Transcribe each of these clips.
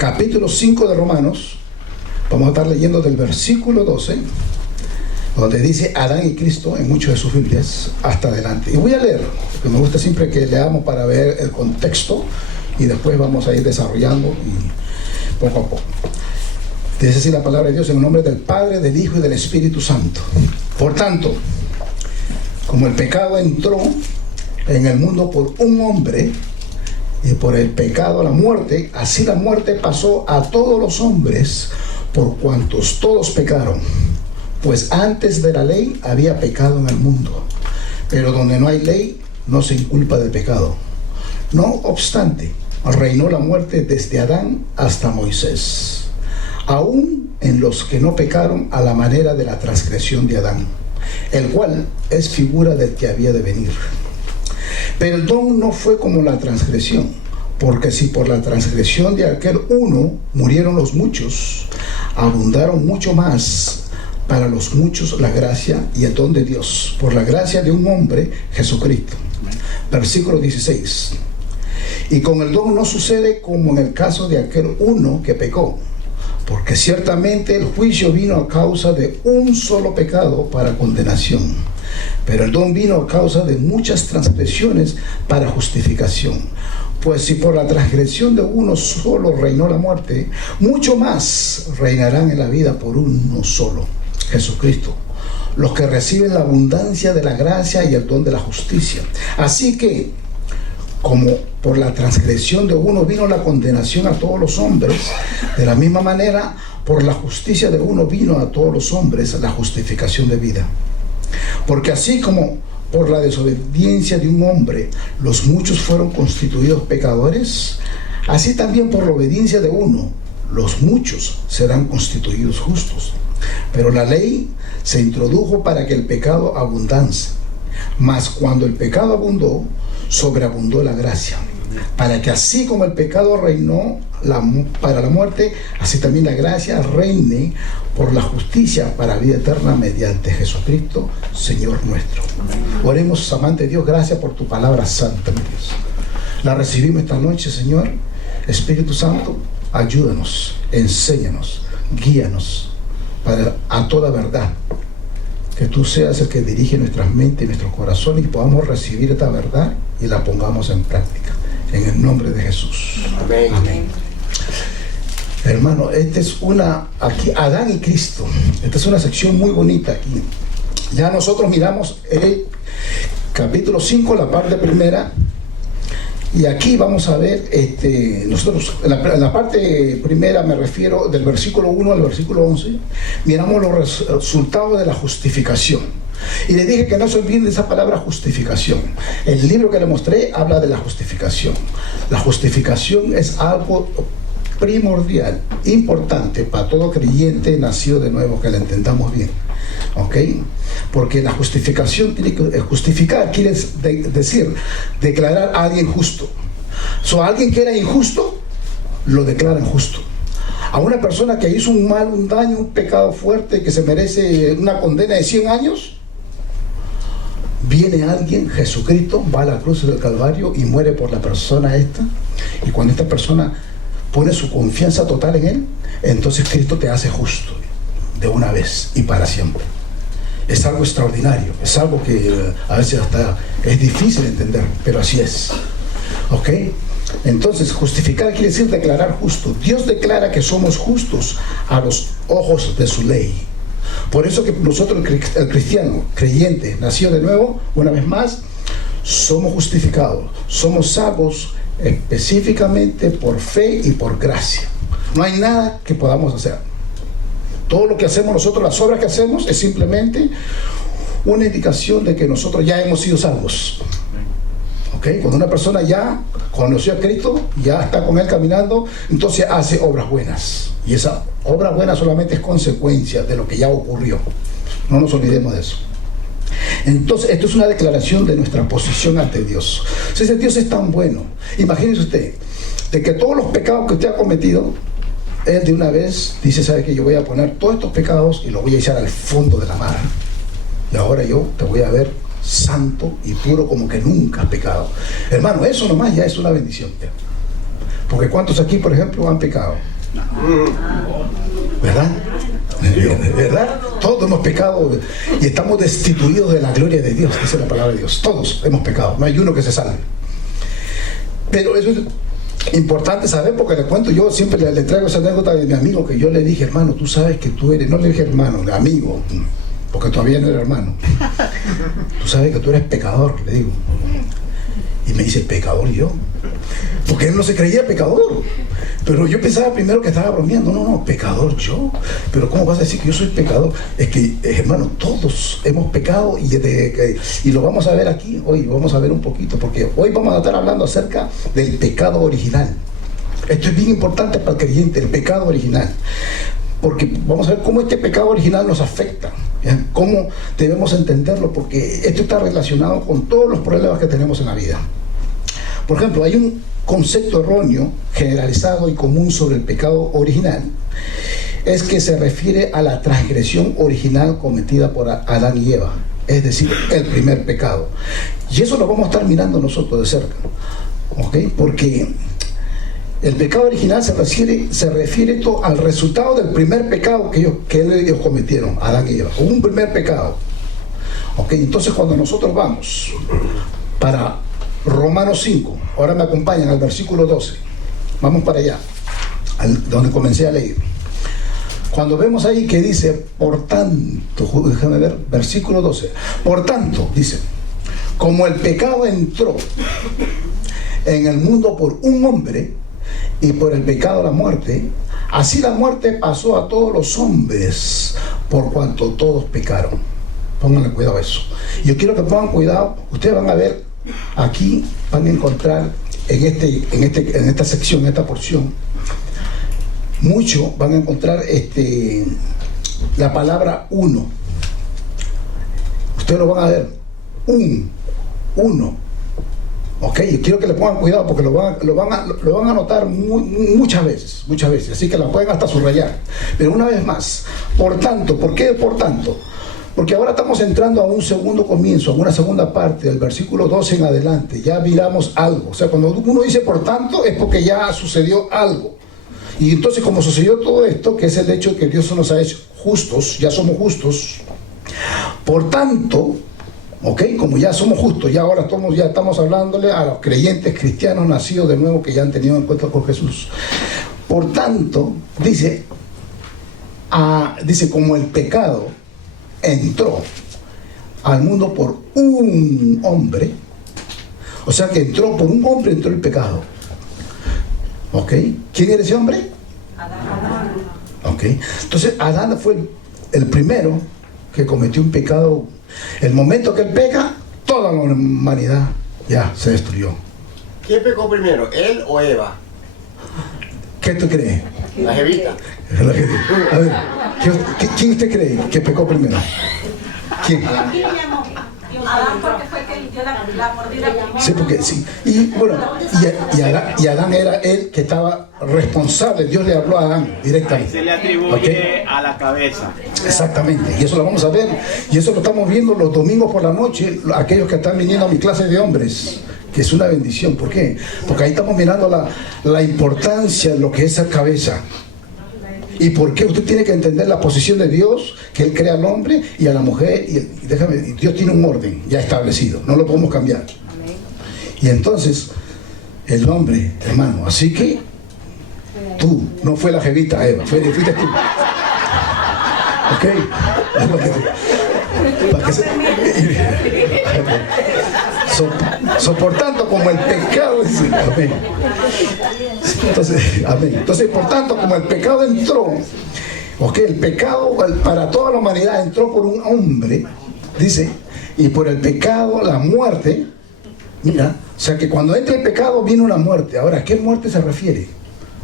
capítulo 5 de Romanos. Vamos a estar leyendo del versículo 12, donde dice Adán y Cristo en muchas de sus Biblias, hasta adelante. Y voy a leer, porque me gusta siempre que leamos para ver el contexto, y después vamos a ir desarrollando y poco a poco. Dice así la palabra de Dios, en el nombre del Padre, del Hijo y del Espíritu Santo. Por tanto, como el pecado entró en el mundo por un hombre, y por el pecado la muerte, así la muerte pasó a todos los hombres, por cuantos todos pecaron. Pues antes de la ley había pecado en el mundo, pero donde no hay ley no se inculpa de pecado. No obstante, reinó la muerte desde Adán hasta Moisés, aún en los que no pecaron a la manera de la transgresión de Adán, el cual es figura del que había de venir. Pero el don no fue como la transgresión, porque si por la transgresión de aquel uno murieron los muchos, abundaron mucho más para los muchos la gracia y el don de Dios, por la gracia de un hombre, Jesucristo. Versículo 16. Y con el don no sucede como en el caso de aquel uno que pecó, porque ciertamente el juicio vino a causa de un solo pecado para condenación, pero el don vino a causa de muchas transgresiones para justificación. Pues si por la transgresión de uno solo reinó la muerte, mucho más reinarán en la vida por uno solo, Jesucristo, los que reciben la abundancia de la gracia y el don de la justicia. Así que, como por la transgresión de uno vino la condenación a todos los hombres, de la misma manera, por la justicia de uno vino a todos los hombres la justificación de vida. Porque así como por la desobediencia de un hombre los muchos fueron constituidos pecadores, así también por la obediencia de uno los muchos serán constituidos justos. Pero la ley se introdujo para que el pecado abundase, mas cuando el pecado abundó, sobreabundó la gracia, para que así como el pecado reinó para la muerte, así también la gracia reine por la justicia para vida eterna mediante Jesucristo, Señor nuestro. Oremos, amante Dios, gracias por tu palabra santa, mi Dios. La recibimos esta noche, Señor. Espíritu Santo, ayúdanos, enséñanos, guíanos a toda verdad. Que tú seas el que dirige nuestras mentes y nuestros corazones y podamos recibir esta verdad y la pongamos en práctica. En el nombre de Jesús. Amén. Amén. Hermano, esta es aquí, Adán y Cristo. Esta es una sección muy bonita aquí. Ya nosotros miramos el capítulo 5, la parte primera. Y aquí vamos a ver, nosotros en la parte primera, me refiero del versículo 1 al versículo 11, miramos los resultados de la justificación. Y le dije que no se olviden de esa palabra justificación. El libro que le mostré habla de la justificación. La justificación es algo primordial, importante para todo creyente nacido de nuevo, que la entendamos bien. ¿Ok? Porque la justificación justificar quiere decir declarar a alguien justo. A alguien que era injusto, lo declaran justo. A una persona que hizo un mal, un daño, un pecado fuerte que se merece una condena de 100 años, viene alguien, Jesucristo, va a la cruz del Calvario y muere por la persona esta. Y cuando esta persona pone su confianza total en él, entonces Cristo te hace justo de una vez y para siempre. Es algo extraordinario, es algo que a veces hasta es difícil entender, pero así es. ¿Ok? Entonces, justificar quiere decir declarar justo. Dios declara que somos justos a los ojos de su ley. Por eso que nosotros, el cristiano, creyente, nacido de nuevo, una vez más, somos justificados, somos salvos específicamente por fe y por gracia. No hay nada que podamos hacer. Todo lo que hacemos nosotros, las obras que hacemos, es simplemente una indicación de que nosotros ya hemos sido salvos. ¿Ok? Cuando una persona ya conoció a Cristo, ya está con Él caminando, entonces hace obras buenas. Y esa obra buena solamente es consecuencia de lo que ya ocurrió. No nos olvidemos de eso. Entonces, esto es una declaración de nuestra posición ante Dios. Si ese Dios es tan bueno, imagínese usted, de que todos los pecados que usted ha cometido, Él de una vez dice, ¿sabe qué? Yo voy a poner todos estos pecados y los voy a echar al fondo de la mar. Y ahora yo te voy a ver santo y puro como que nunca has pecado. Hermano, eso nomás ya es una bendición. Porque Porque ¿cuántos aquí, por ejemplo, han pecado? ¿Verdad? ¿Verdad? Todos hemos pecado y estamos destituidos de la gloria de Dios. Esa es la palabra de Dios. Todos hemos pecado. No hay uno que se salve. Pero eso es importante saber, porque le cuento, yo siempre le traigo esa anécdota de mi amigo, que yo le dije, hermano, tú sabes que tú eres, no le dije hermano, amigo, porque todavía no era hermano. Tú sabes que tú eres pecador, le digo. Y me dice, ¿pecador yo? Porque él no se creía pecador. Pero yo pensaba primero que estaba bromeando. No, pecador yo. Pero ¿cómo vas a decir que yo soy pecador? Es que, hermano, todos hemos pecado y lo vamos a ver aquí hoy. Vamos a ver un poquito, porque hoy vamos a estar hablando acerca del pecado original. Esto es bien importante para el creyente, el pecado original. Porque vamos a ver cómo este pecado original nos afecta, ¿ya? Cómo debemos entenderlo, porque esto está relacionado con todos los problemas que tenemos en la vida. Por ejemplo, hay un concepto erróneo, generalizado y común sobre el pecado original, es que se refiere a la transgresión original cometida por Adán y Eva, es decir, el primer pecado. Y eso lo vamos a estar mirando nosotros de cerca, ¿ok? Porque el pecado original se refiere al resultado del primer pecado que ellos cometieron, Adán y Eva. Hubo un primer pecado. ¿Ok? Entonces, cuando nosotros vamos para Romanos 5, ahora me acompañan al versículo 12. Vamos para allá, donde comencé a leer. Cuando vemos ahí que dice, por tanto, déjame ver, versículo 12. Por tanto, dice, como el pecado entró en el mundo por un hombre, y por el pecado la muerte, así la muerte pasó a todos los hombres, por cuanto todos pecaron. Pónganle cuidado a eso. Yo quiero que pongan cuidado. Ustedes van a ver aquí, van a encontrar en esta sección, en esta porción, mucho van a encontrar la palabra uno. Ustedes lo van a ver. Uno. Ok, quiero que le pongan cuidado, porque lo van a notar muchas veces, así que la pueden hasta subrayar. Pero una vez más, por tanto, ¿por qué por tanto? Porque ahora estamos entrando a un segundo comienzo, a una segunda parte del versículo 12 en adelante. Ya miramos algo. O sea, cuando uno dice por tanto, es porque ya sucedió algo. Y entonces, como sucedió todo esto, que es el hecho de que Dios nos ha hecho justos, ya somos justos. Por tanto, ok, como ya somos justos, ya ahora ya estamos hablándole a los creyentes cristianos nacidos de nuevo, que ya han tenido encuentro con Jesús. Por tanto, dice, como el pecado entró al mundo por un hombre, o sea que entró por un hombre, entró el pecado. Ok, ¿quién era ese hombre? Adán. Ok, entonces Adán fue el primero que cometió un pecado. El momento que él peca, toda la humanidad ya se destruyó. ¿Quién pecó primero, él o Eva? ¿Qué tú crees? La jevita. A ver, ¿quién usted cree que pecó primero? ¿Quién? Adán, porque fue que dio la mordida primero. Sí, porque sí. Y bueno, y Adán era el que estaba responsable. Dios le habló a Adán directamente. Se le atribuye a la cabeza. Exactamente. Y eso lo vamos a ver. Y eso lo estamos viendo los domingos por la noche, aquellos que están viniendo a mi clase de hombres, que es una bendición. ¿Por qué? Porque ahí estamos mirando la importancia de lo que es ser cabeza. ¿Y por qué? Usted tiene que entender la posición de Dios, que Él crea al hombre y a la mujer, y Dios tiene un orden ya establecido, no lo podemos cambiar. Amén. Y entonces, el hombre, hermano, así que tú, no fue la jevita Eva, fuiste tú. ¿Ok? Para que soportando como el pecado. Amén. Entonces, por tanto, como el pecado entró, el pecado para toda la humanidad entró por un hombre, dice, y por el pecado la muerte. Mira, o sea que cuando entra el pecado viene una muerte. Ahora, ¿a qué muerte se refiere?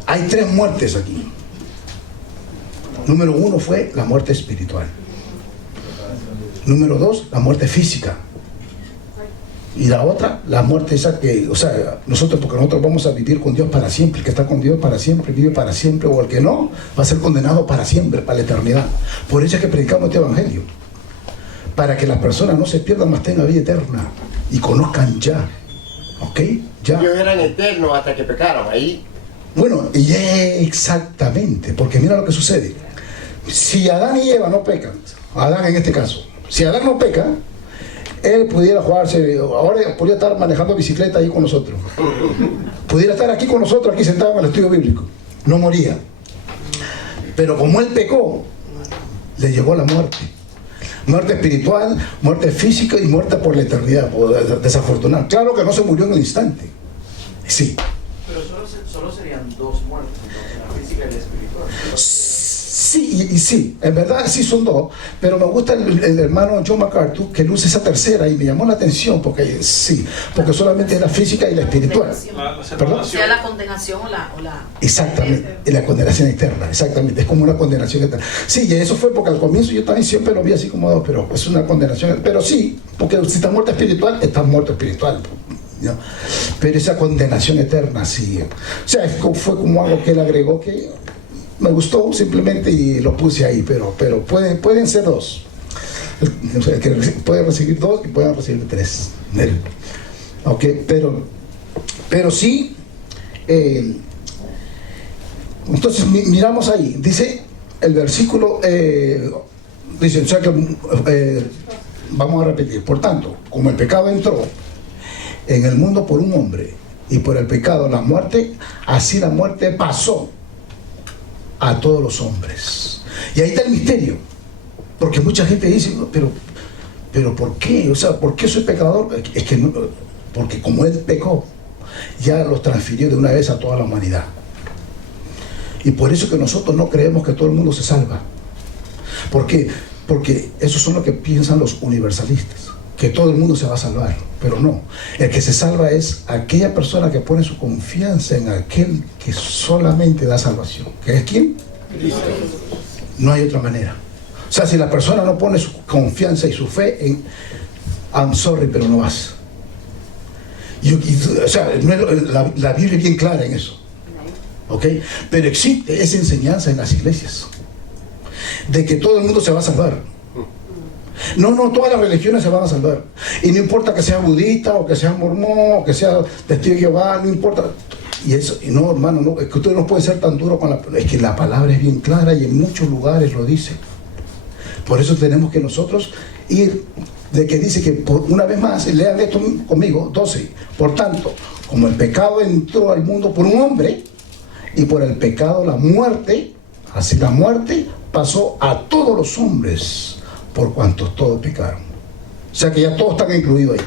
Hay 3 muertes aquí. Número 1 fue la muerte espiritual. Número 2, la muerte física. Y la otra, la muerte esa que, porque nosotros vamos a vivir con Dios para siempre. El que está con Dios para siempre, vive para siempre, o el que no, va a ser condenado para siempre, para la eternidad. Por eso es que predicamos este evangelio, para que las personas no se pierdan, más tengan vida eterna y conozcan ya. ¿Ok? Ya. Ellos eran eternos hasta que pecaron, ahí Bueno, y exactamente, porque mira lo que sucede. Si Adán y Eva no pecan, Adán en este caso, si Adán no peca, él pudiera jugarse, ahora podría estar manejando bicicleta ahí con nosotros. Pudiera estar aquí con nosotros, aquí sentado en el estudio bíblico. No moría. Pero como él pecó, le llegó la muerte. Muerte espiritual, muerte física y muerte por la eternidad, desafortunada. Claro que no se murió en el instante. Sí. Pero solo serían dos muertes, entonces, la física y la espiritual. Sí, y sí, en verdad sí son dos, pero me gusta el hermano John MacArthur que luce esa tercera y me llamó la atención porque sí, porque solamente es la física y la espiritual. ¿Perdón? Sea la condenación o la... Exactamente, la condenación eterna, exactamente, es como una condenación eterna. Sí, y eso fue porque al comienzo yo también siempre lo vi así como, pero es una condenación, pero sí, porque si estás muerto espiritual, estás muerto espiritual. ¿No? Pero esa condenación eterna sí, o sea, fue como algo que él agregó que me gustó simplemente y lo puse ahí, pero pueden ser dos. O sea, que pueden recibir dos y pueden recibir tres. Ok, pero sí, entonces miramos ahí, dice el versículo, dice, o sea que, vamos a repetir, por tanto, como el pecado entró en el mundo por un hombre y por el pecado la muerte, así la muerte pasó a todos los hombres. Y ahí está el misterio, porque mucha gente dice, pero ¿por qué? O sea, ¿por qué soy pecador? Es que no, porque como él pecó, ya los transfirió de una vez a toda la humanidad. Y por eso que nosotros no creemos que todo el mundo se salva. ¿Por qué? Porque eso son lo que piensan los universalistas, que todo el mundo se va a salvar, pero no. El que se salva es aquella persona que pone su confianza en aquel que solamente da salvación. ¿Que es quién? Cristo. No hay otra manera. O sea, si la persona no pone su confianza y su fe en I'm sorry, pero no vas. O sea, la Biblia es bien clara en eso. ¿Ok? Pero existe esa enseñanza en las iglesias de que todo el mundo se va a salvar. No, todas las religiones se van a salvar. Y no importa que sea budista, o que sea mormón, o que sea testigo de Jehová, no importa. Y eso, y no, hermano, no, es que usted no puede ser tan duro con es que la palabra es bien clara y en muchos lugares lo dice. Por eso tenemos que nosotros ir de que dice que una vez más, lean esto conmigo, 12. Por tanto, como el pecado entró al mundo por un hombre, y por el pecado la muerte, así la muerte pasó a todos los hombres, por cuantos todos pecaron. O sea que ya todos están incluidos ahí.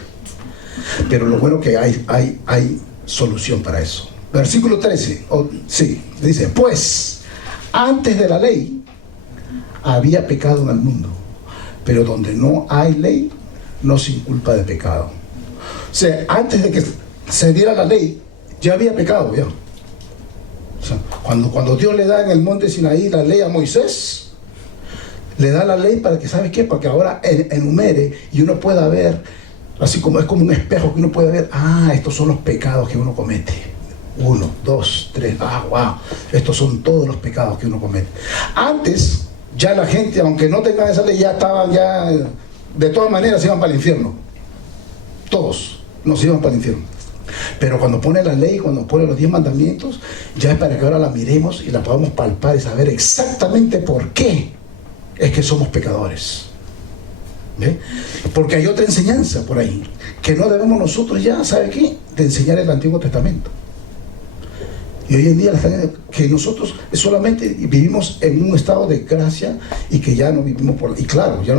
Pero lo bueno que hay solución para eso. Versículo 13, sí, dice, pues antes de la ley había pecado en el mundo, pero donde no hay ley no se inculpa de pecado. O sea, antes de que se diera la ley ya había pecado ya. O sea, cuando Dios le da en el monte Sinaí la ley a Moisés, le da la ley para que, ¿sabes qué? Para que ahora enumere y uno pueda ver, así como es como un espejo que uno puede ver, estos son los pecados que uno comete. 1, 2, 3, wow, estos son todos los pecados que uno comete. Antes, ya la gente, aunque no tengan esa ley, ya estaban, de todas maneras se iban para el infierno. Todos nos iban para el infierno. Pero cuando pone la ley, cuando pone los 10 mandamientos, ya es para que ahora la miremos y la podamos palpar y saber exactamente por qué es que somos pecadores. ¿Ve? Porque hay otra enseñanza por ahí que no debemos nosotros ya, ¿sabe qué? De enseñar el Antiguo Testamento. Y hoy en día que nosotros solamente vivimos en un estado de gracia y que ya no vivimos y claro, ya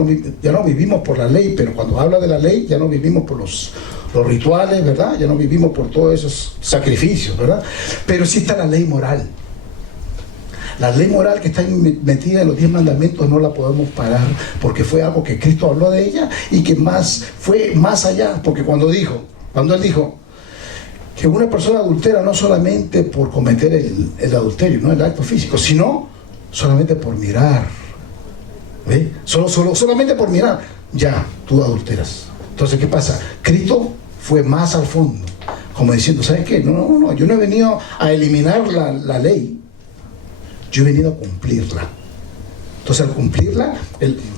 no vivimos por la ley, pero cuando habla de la ley ya no vivimos por los rituales, ¿verdad? Ya no vivimos por todos esos sacrificios, ¿verdad? Pero sí está la ley moral. La ley moral que está metida en los 10 mandamientos no la podemos parar porque fue algo que Cristo habló de ella y que fue más allá, porque cuando Él dijo que una persona adultera no solamente por cometer el adulterio, no el acto físico, sino solamente por mirar, ¿ve? Solamente por mirar, ya, tú adulteras. Entonces, ¿qué pasa? Cristo fue más al fondo, como diciendo, ¿sabes qué? No, yo no he venido a eliminar la ley, yo he venido a cumplirla. Entonces, al cumplirla,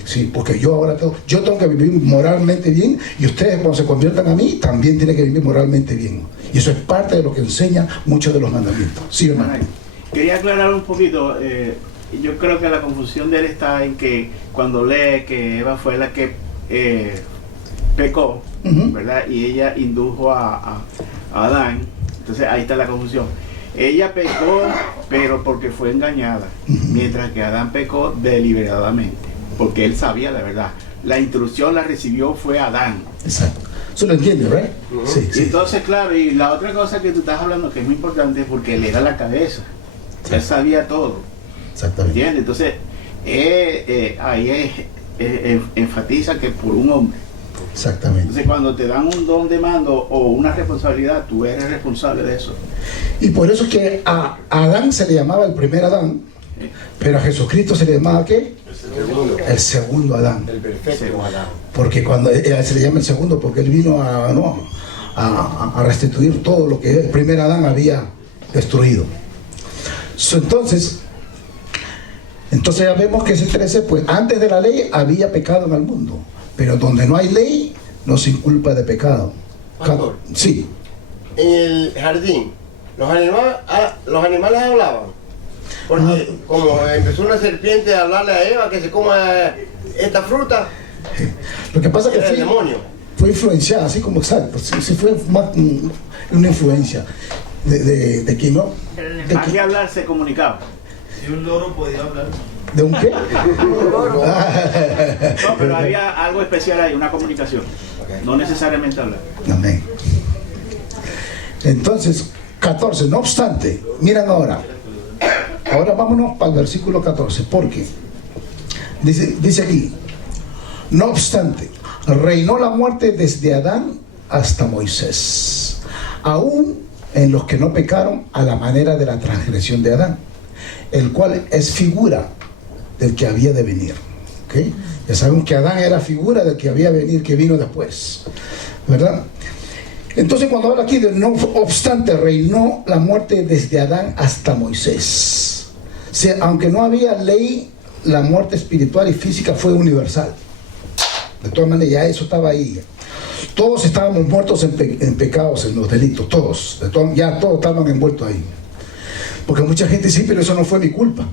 sí, porque yo ahora tengo que vivir moralmente bien y ustedes cuando se conviertan a mí también tienen que vivir moralmente bien. Y eso es parte de lo que enseñan muchos de los mandamientos. ¿Sí o no? Quería aclarar un poquito. Yo creo que la confusión de él está en que cuando lee que Eva fue la que pecó, ¿verdad? Y ella indujo a Adán. Entonces ahí está la confusión. Ella pecó, pero porque fue engañada, mientras que Adán pecó deliberadamente, porque él sabía la verdad. La instrucción la recibió fue Adán. Exacto. Eso lo entiende, ¿verdad? Sí, sí. Entonces, claro, y la otra cosa que tú estás hablando que es muy importante es porque él era la cabeza. Él sabía todo. Exactamente. ¿Entiendes? Entonces, ahí enfatiza que por un hombre. Exactamente. Entonces, cuando te dan un don de mando o una responsabilidad, tú eres responsable de eso. Y por eso es que a Adán se le llamaba el primer Adán, pero a Jesucristo se le llamaba ¿qué? El segundo Adán. El perfecto Adán. Porque cuando se le llama el segundo, porque él vino a restituir todo lo que el primer Adán había destruido. Entonces ya vemos que ese 13, pues antes de la ley había pecado en el mundo, pero donde no hay ley no se inculpa de pecado. Pastor. Sí. En el jardín, los animales hablaban. Porque como empezó una serpiente a hablarle a Eva que se coma esta fruta, Lo que pasa es era que el demonio. fue influenciada, así como exacto, sí fue más una influencia de que no. Más que hablar, se comunicaba. Si un loro podía hablar. ¿De un qué? No, pero había algo especial ahí, una comunicación. No necesariamente hablar. Amén. Entonces, 14, no obstante, miren ahora vámonos para el versículo 14, porque dice aquí, no obstante, reinó la muerte desde Adán hasta Moisés, aún en los que no pecaron a la manera de la transgresión de Adán, el cual es figura del que había de venir. ¿Okay? Ya sabemos que Adán era figura del que había de venir, que vino después, ¿verdad? Entonces cuando habla aquí de no obstante reinó la muerte desde Adán hasta Moisés, o sea, aunque no había ley, la muerte espiritual y física fue universal. De todas maneras ya eso estaba ahí. Todos estábamos muertos en pecados, en los delitos, todos, ya todos estaban envueltos ahí. Porque mucha gente dice, pero eso no fue mi culpa.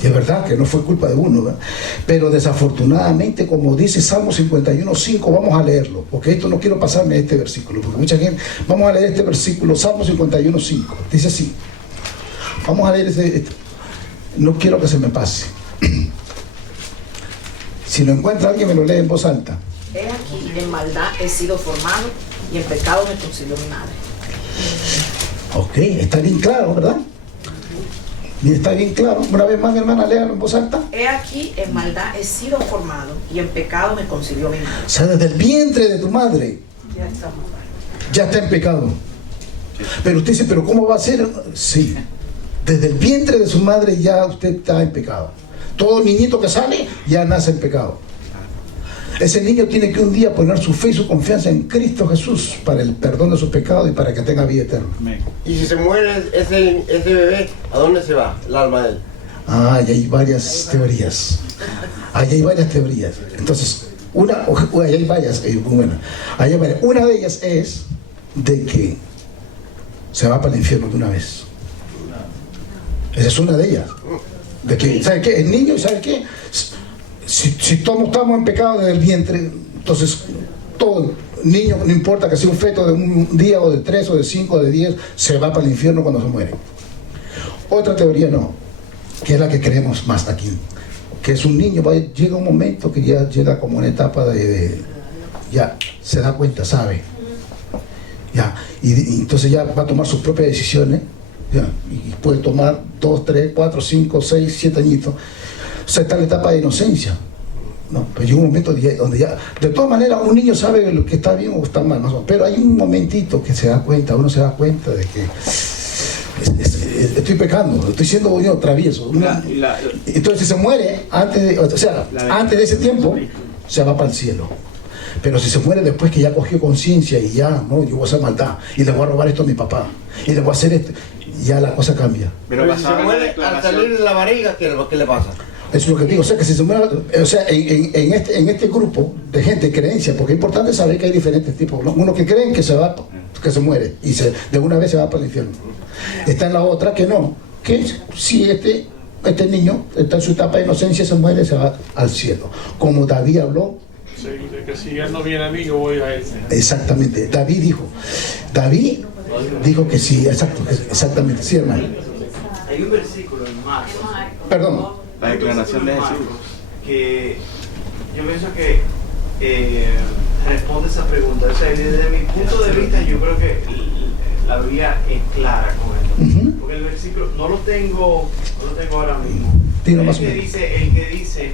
Y es verdad que no fue culpa de uno, ¿verdad? Pero desafortunadamente, como dice Salmo 51:5, vamos a leerlo, porque esto no quiero pasarme este versículo, porque mucha gente, vamos a leer este versículo, Salmo 51:5, dice así, vamos a leer no quiero que se me pase. Si lo encuentra alguien me lo lee en voz alta. He aquí, en maldad he sido formado y en pecado me concibió mi madre. Ok, está bien claro, ¿verdad? Y está bien claro. Una vez más, mi hermana, léalo en voz alta. He aquí, en maldad he sido formado y en pecado me concibió mi madre. O sea, desde el vientre de tu madre Ya estamos. ya está en pecado. Pero usted dice, ¿pero cómo va a ser? Sí, desde el vientre de su madre ya usted está en pecado. Todo niñito que sale ya nace en pecado. Ese niño tiene que un día poner su fe y su confianza en Cristo Jesús para el perdón de sus pecados y para que tenga vida eterna. Y si se muere ese bebé, ¿a dónde se va el alma de él? Ah, y hay varias teorías. Ahí hay varias teorías. Entonces, ahí hay varias, bueno, ahí hay varias. Una de ellas es de que se va para el infierno de una vez. Esa es una de ellas. De que, ¿sabe qué? El niño, ¿sabe qué? Si todos estamos en pecado desde el vientre, entonces todo niño, no importa que sea un feto de un día o de 3 o de 5 o de 10, se va para el infierno cuando se muere. Otra teoría no, que es la que creemos más aquí, que es un niño, llega un momento que ya llega como una etapa ya se da cuenta, sabe, ya, y entonces ya va a tomar sus propias decisiones, ya, y puede tomar 2, 3, 4, 5, 6, 7 añitos. O sea, está en la etapa de inocencia. No, pero llega un momento donde ya, de todas maneras, un niño sabe lo que está bien o está mal, ¿no? Pero hay un momentito que se da cuenta, uno se da cuenta de que estoy pecando, estoy siendo yo travieso. Entonces, si se muere antes de ese tiempo, se va para el cielo. Pero si se muere después que ya cogió conciencia y ya, no, yo voy a hacer maldad y le voy a robar esto a mi papá y le voy a hacer esto, ya la cosa cambia. Pero si se muere al salir de la barriga, ¿qué le pasa? Eso es lo que digo, o sea, que si se muere, o sea, en este grupo de gente, creencia, porque es importante saber que hay diferentes tipos, ¿no? Uno que creen que se va que se muere y de una vez se va para el infierno. Está en la otra que no, que si este niño está en su etapa de inocencia, se muere, se va al cielo. Como David habló. Sí, de que si él no viene a mí, yo voy a él. Exactamente, David dijo que sí, exactamente, sí, hermano. Hay un versículo en Marcos. Perdón. La declaración de Jesús. Que yo pienso que responde esa pregunta. O sea, desde mi punto de vista, yo creo que la Biblia es clara con esto. Porque el versículo no lo tengo ahora mismo. El que dice,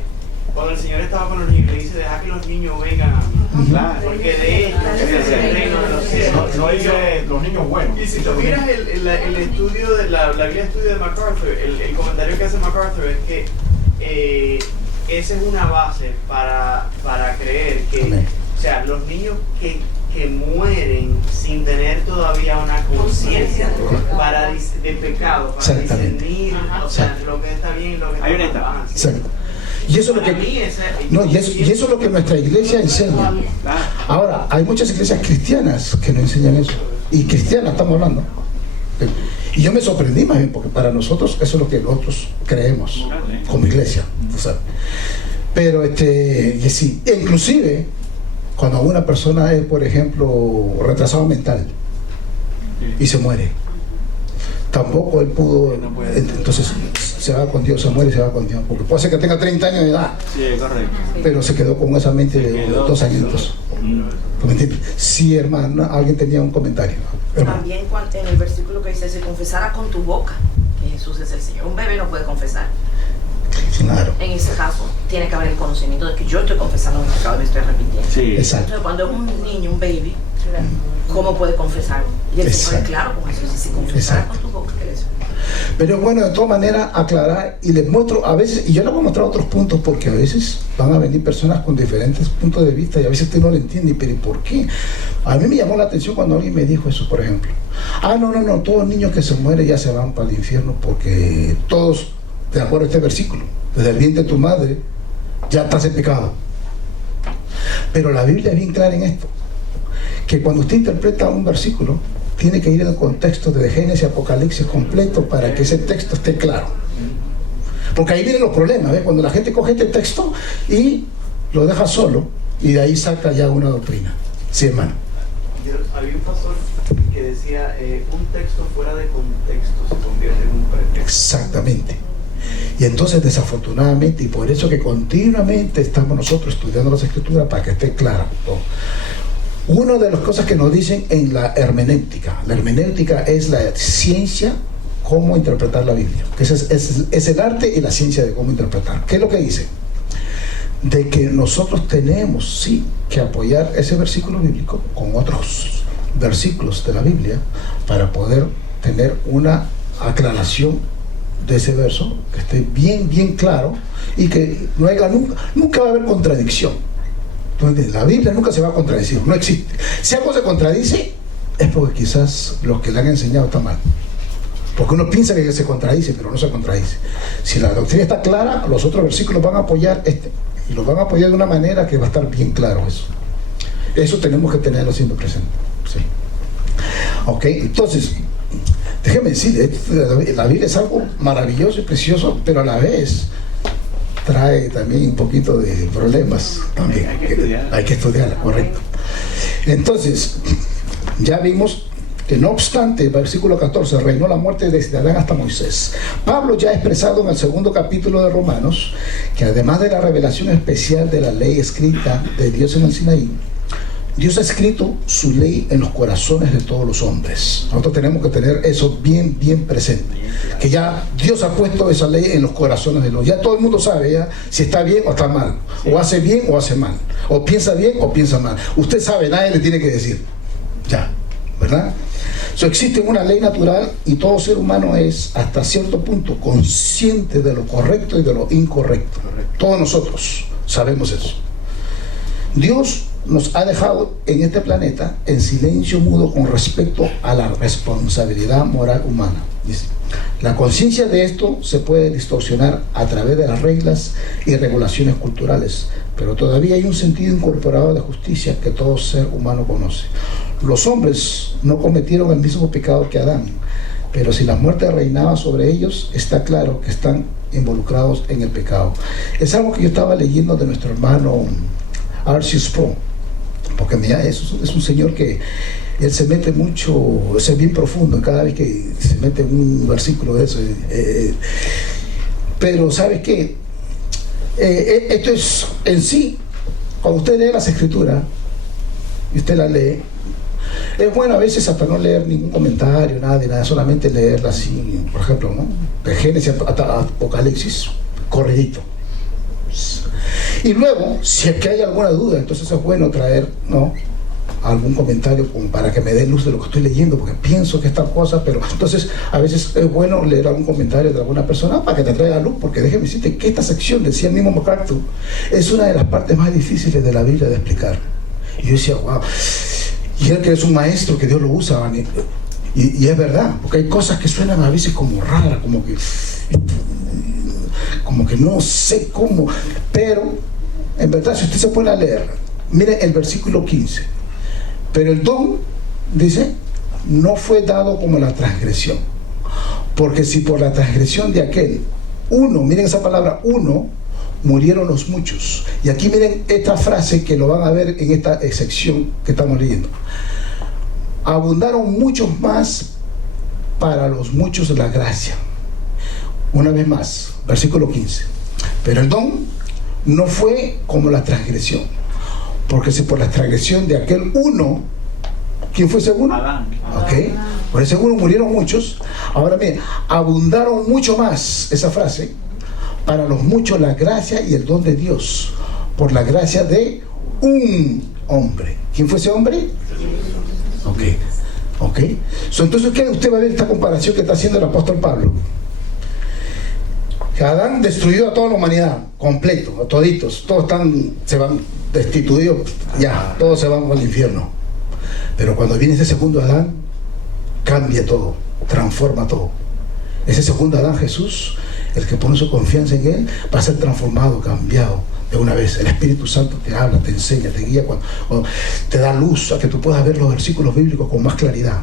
cuando el Señor estaba con los niños, le dice, deja que los niños vengan a mí. Claro. Porque de ellos es el reino de los cielos. No dice los niños buenos. Y si tú miras el estudio de la Biblia estudio de MacArthur, el comentario que hace MacArthur es que esa es una base para creer que, o sea, los niños que mueren sin tener todavía una conciencia de pecado, para discernir, o sea, lo que está bien y lo que está mal. Y eso es lo que nuestra iglesia enseña. Ahora, hay muchas iglesias cristianas que no enseñan eso. Y cristianas estamos hablando. Y yo me sorprendí más bien, porque para nosotros eso es lo que nosotros creemos como iglesia. Pero sí, inclusive cuando una persona es, por ejemplo, retrasado mental y se muere, tampoco él pudo, entonces se va con Dios, se muere y se va con Dios, porque puede ser que tenga 30 años de edad, pero se quedó con esa mente de 2 añitos. ¿Me entiendes? Sí, hermano, alguien tenía un comentario. También en el versículo que dice, si confesara con tu boca que Jesús es el Señor, un bebé no puede confesar. Claro. En ese caso, tiene que haber el conocimiento de que yo estoy confesando mi pecado y me estoy arrepintiendo. Sí. Exacto. Entonces, cuando es un niño, un baby, ¿cómo puede confesar? Y el Señor es claro con Jesús, si confesara con tu boca que eso. Pero bueno, de todas maneras, aclarar, y les muestro a veces, y yo les voy a mostrar otros puntos, porque a veces van a venir personas con diferentes puntos de vista y a veces usted no lo entiende, pero ¿por qué? A mí me llamó la atención cuando alguien me dijo eso, por ejemplo. No, todos los niños que se mueren ya se van para el infierno, porque todos, de acuerdo a este versículo, desde el vientre de tu madre ya estás en pecado. Pero la Biblia es bien clara en esto, que cuando usted interpreta un versículo, tiene que ir en el contexto de Génesis y Apocalipsis completo para que ese texto esté claro. Porque ahí vienen los problemas, ¿ves? Cuando la gente coge este texto y lo deja solo, y de ahí saca ya una doctrina. Sí, hermano. Había un pastor que decía, un texto fuera de contexto se convierte en un pretexto. Exactamente. Y entonces, desafortunadamente, y por eso que continuamente estamos nosotros estudiando las Escrituras para que esté claro todo. Una de las cosas que nos dicen en la hermenéutica es la ciencia cómo interpretar la Biblia, que es el arte y la ciencia de cómo interpretar. ¿Qué es lo que dice? De que nosotros tenemos sí que apoyar ese versículo bíblico con otros versículos de la Biblia para poder tener una aclaración de ese verso que esté bien claro y que no haya nunca va a haber contradicción. La Biblia nunca se va a contradecir, no existe. Si algo se contradice, es porque quizás lo que le han enseñado está mal. Porque uno piensa que se contradice, pero no se contradice. Si la doctrina está clara, los otros versículos van a apoyar y los van a apoyar de una manera que va a estar bien claro eso. Eso tenemos que tenerlo siempre presente. Sí. Ok, entonces, déjeme decir, la Biblia es algo maravilloso y precioso, pero a la vez trae también un poquito de problemas también. Hay que estudiarla, correcto. Entonces, ya vimos que no obstante, versículo 14, reinó la muerte desde Adán hasta Moisés. Pablo ya ha expresado en el 2 capítulo de Romanos que además de la revelación especial de la ley escrita de Dios en el Sinaí, Dios ha escrito su ley en los corazones de todos los hombres. Nosotros tenemos que tener eso bien presente, que ya Dios ha puesto esa ley en los corazones de los. Ya todo el mundo sabe ya si está bien o está mal, o hace bien o hace mal, o piensa bien o piensa mal. Usted sabe, nadie le tiene que decir. Ya, ¿verdad? Existe una ley natural y todo ser humano es hasta cierto punto consciente de lo correcto y de lo incorrecto. Todos nosotros sabemos eso. Dios nos ha dejado en este planeta en silencio mudo con respecto a la responsabilidad moral humana. Dice, la conciencia de esto se puede distorsionar a través de las reglas y regulaciones culturales, pero todavía hay un sentido incorporado de justicia que todo ser humano conoce. los hombres no cometieron el mismo pecado que Adán, pero si la muerte reinaba sobre ellos, está claro que están involucrados en el pecado. Es algo que yo estaba leyendo de nuestro hermano R.C. Sproul, porque mira, es un señor que él se mete mucho, es bien profundo cada vez que se mete en un versículo de eso. Pero ¿sabes qué? Esto es en sí, cuando usted lee las escrituras y usted las lee, es bueno a veces hasta no leer ningún comentario, nada de nada, solamente leerla así, por ejemplo, ¿no? De Génesis hasta Apocalipsis, corridito. Y luego, si es que hay alguna duda, entonces es bueno traer, ¿no?, algún comentario como para que me dé luz de lo que estoy leyendo, porque pienso que es tal cosa, pero entonces a veces es bueno leer algún comentario de alguna persona para que te traiga luz, porque déjeme decirte que esta sección, decía el mismo MacArthur, es una de las partes más difíciles de la Biblia de explicar. Y yo decía, wow, y él que es un maestro que Dios lo usa, y es verdad, porque hay cosas que suenan a veces como raras, como que no sé cómo, pero en verdad si usted se pone a leer, mire el versículo 15. Pero el don, dice, no fue dado como la transgresión. Porque si por la transgresión de aquel uno, miren esa palabra, uno, murieron los muchos. Y aquí miren esta frase que lo van a ver en esta sección que estamos leyendo. Abundaron muchos más para los muchos la gracia. Una vez más, versículo 15. Pero el don no fue como la transgresión. Porque si por la transgresión de aquel uno, ¿quién fue ese uno? Adán. Ok, por ese uno murieron muchos. Ahora bien, abundaron mucho más, esa frase, para los muchos la gracia y el don de Dios, por la gracia de un hombre. ¿Quién fue ese hombre? Ok. Entonces, ¿qué usted va a ver esta comparación que está haciendo el apóstol Pablo? Que Adán destruyó a toda la humanidad, completo, a toditos, todos se van destituidos, ya, todos se van al infierno. Pero cuando viene ese segundo Adán, cambia todo, transforma todo. Ese segundo Adán, Jesús, el que pone su confianza en él, va a ser transformado, cambiado de una vez. El Espíritu Santo te habla, te enseña, te guía, cuando te da luz a que tú puedas ver los versículos bíblicos con más claridad.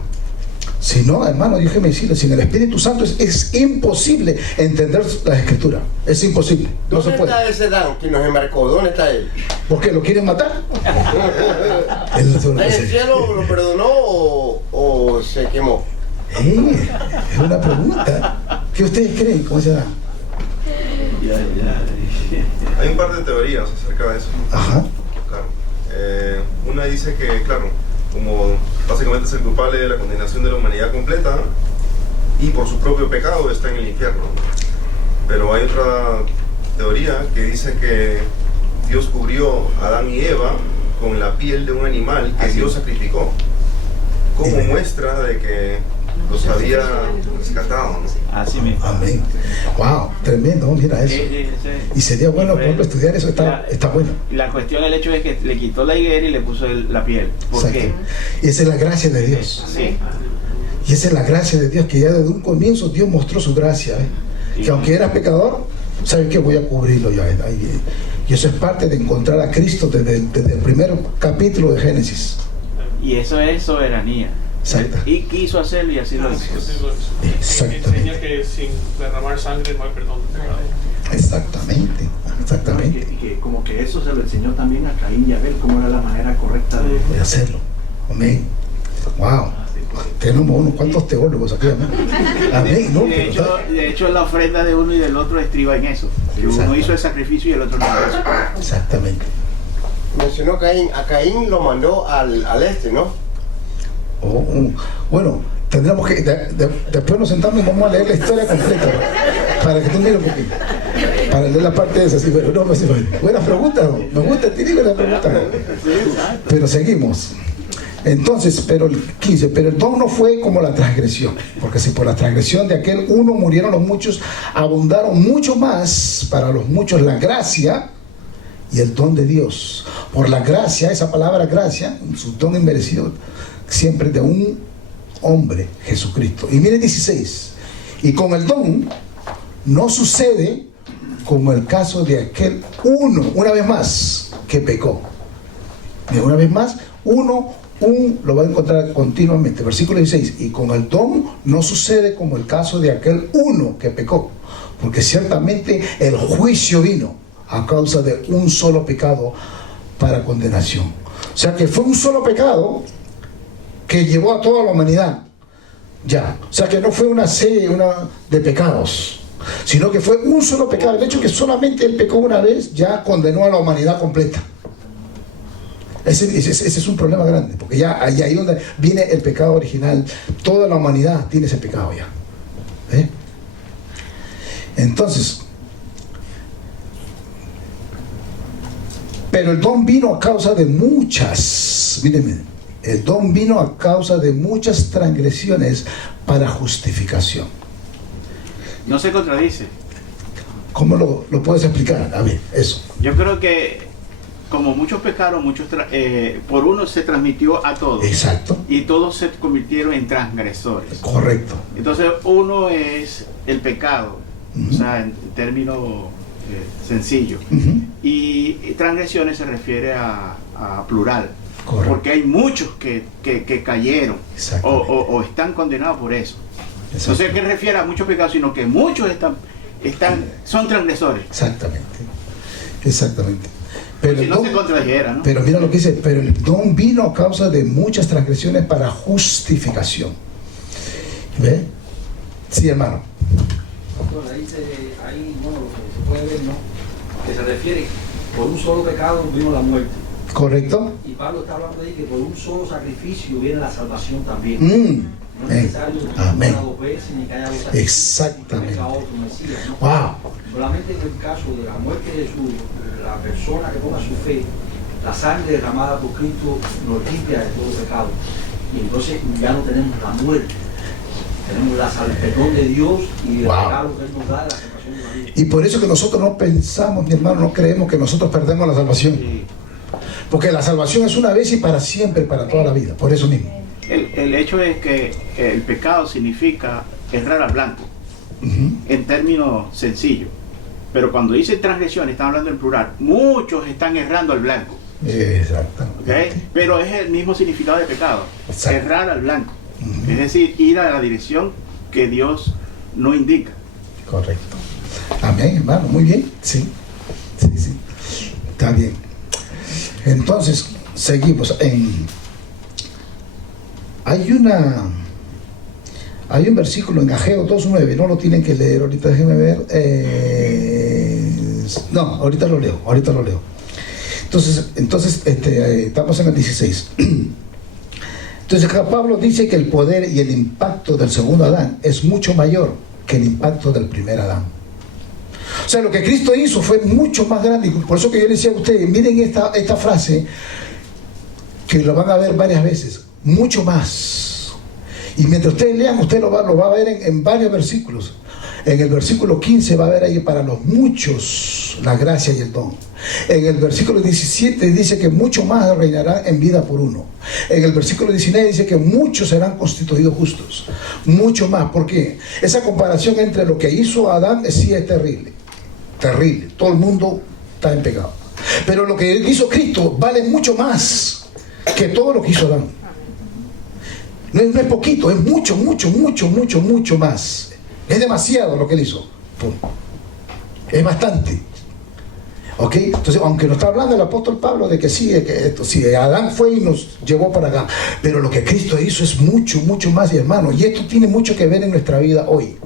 Si no, hermano, déjeme decirle, sin el Espíritu Santo es imposible entender las Escrituras. Es imposible. No se puede. ¿Dónde está ese Dan que nos embarcó? ¿Dónde está él? ¿Por qué? ¿Lo quieren matar? ¿En el cielo lo perdonó o se quemó? Es una pregunta. ¿Qué ustedes creen? ¿Cómo se da? Hay un par de teorías acerca de eso. Ajá. Claro. Una dice que, claro, como básicamente es el culpable de la condenación de la humanidad completa y por su propio pecado está en el infierno. Pero hay otra teoría que dice que Dios cubrió a Adán y Eva con la piel de un animal que Dios sacrificó como muestra de que los había rescatado, ¿no? Así mismo. Amén. Wow, tremendo, mira eso. Y sería bueno, por ejemplo, estudiar eso, está bueno. La cuestión, el hecho es que le quitó la higuera y le puso la piel. ¿Por qué? Y esa es la gracia de Dios. Sí. Y esa es la gracia de Dios, que ya desde un comienzo Dios mostró su gracia. Sí. Que aunque era pecador, ¿sabes qué? Voy a cubrirlo ya. Y eso es parte de encontrar a Cristo desde el primer capítulo de Génesis. Y eso es soberanía. Exacto. Y quiso hacerlo y así lo hizo. Exactamente. Enseña que sin derramar sangre no hay perdón de pecado. Exactamente. Y que como que eso se lo enseñó también a Caín y Abel, cómo era la manera correcta de hacerlo. Amén. Wow. Tenemos unos cuantos teólogos aquí, amén. Amén, ¿no? De hecho, la ofrenda de uno y del otro estriba en eso. Que uno hizo el sacrificio y el otro no lo hizo. Exactamente. Mencionó Caín. A Caín lo mandó al este, ¿no? Bueno, tendremos que después nos sentamos y vamos a leer la historia completa para que tú mires un poquito, para leer la parte de esa. Sí, pero no, buenas preguntas, ¿no? Me gusta el la pregunta, pero seguimos. Entonces, pero el 15, pero el don no fue como la transgresión, porque si por la transgresión de aquel uno murieron los muchos, abundaron mucho más para los muchos la gracia y el don de Dios. Por la gracia, esa palabra gracia, su don inmerecido, siempre de un hombre, Jesucristo. Y miren 16, y con el don no sucede como el caso de aquel uno, una vez más, que pecó. Una vez más, uno lo va a encontrar continuamente. Versículo 16, y con el don no sucede como el caso de aquel uno que pecó, porque ciertamente el juicio vino a causa de un solo pecado para condenación. O sea que fue un solo pecado que llevó a toda la humanidad. Ya, o sea que no fue una serie de pecados, sino que fue un solo pecado. El hecho que solamente él pecó una vez ya condenó a la humanidad completa. Ese es un problema grande, porque ya ahí donde viene el pecado original. Toda la humanidad tiene ese pecado ya. Entonces, pero el don vino a causa de muchas, mírenme, el don vino a causa de muchas transgresiones para justificación. No se contradice. ¿Cómo lo puedes explicar? A ver, eso. Yo creo que como muchos pecaron, por uno se transmitió a todos. Exacto. Y todos se convirtieron en transgresores. Correcto. Entonces uno es el pecado, o sea, en términos sencillos. Y transgresiones se refiere a plural. Correcto. Porque hay muchos que cayeron o están condenados por eso. Entonces, ¿qué refiere a muchos pecados? Sino que muchos son transgresores. Exactamente. Pero si no se contradijera, ¿no? Pero mira lo que dice, pero el don vino a causa de muchas transgresiones para justificación. ¿Ve? Sí, hermano. Bueno, ahí lo que se puede ver, ¿no? Que se refiere, por un solo pecado vino la muerte. Correcto. Y Pablo está hablando de que por un solo sacrificio viene la salvación también. No es necesario que haya dos veces ni que haya dos sacrificios. Exactamente. Ni que haya otro Mesías, ¿no? Wow. Solamente en el caso de la muerte de la persona que ponga su fe, la sangre derramada por Cristo nos limpia de todo pecado. Y entonces ya no tenemos la muerte. Tenemos el perdón de Dios y el regalo que Él nos da de la salvación de la vida. Y por eso que nosotros no pensamos, mi hermano, no creemos que nosotros perdemos la salvación. Sí. Porque la salvación es una vez y para siempre, para toda la vida. Por eso mismo. El hecho es que el pecado significa errar al blanco, en términos sencillos. Pero cuando dice transgresión, están hablando en plural. Muchos están errando al blanco. Exactamente. ¿Okay? Pero es el mismo significado de pecado. Errar al blanco. Es decir, ir a la dirección que Dios no indica. Correcto. Amén, hermano. Muy bien. Sí. Está bien. Entonces, seguimos. Hay un versículo en Ageo 2:9, no lo tienen que leer, ahorita déjenme ver. No, ahorita lo leo. Entonces estamos en el 16. Entonces acá Pablo dice que el poder y el impacto del segundo Adán es mucho mayor que el impacto del primer Adán. O sea, lo que Cristo hizo fue mucho más grande. Por eso que yo le decía a ustedes, miren esta frase, que lo van a ver varias veces, mucho más. Y mientras ustedes lean, usted lo va a ver en varios versículos. En el versículo 15 va a ver ahí, para los muchos la gracia y el don. En el versículo 17 dice que mucho más reinarán en vida por uno. En el versículo 19 dice que muchos serán constituidos justos. Mucho más. ¿Por qué? Esa comparación entre lo que hizo Adán sí es terrible. Terrible. Todo el mundo está en pecado. Pero lo que hizo Cristo vale mucho más que todo lo que hizo Adán. No es poquito, es mucho más. Es demasiado lo que él hizo. Es bastante. ¿Ok? Entonces, aunque nos está hablando el apóstol Pablo de que sí, Adán fue y nos llevó para acá, pero lo que Cristo hizo es mucho más, hermano. Y esto tiene mucho que ver en nuestra vida hoy.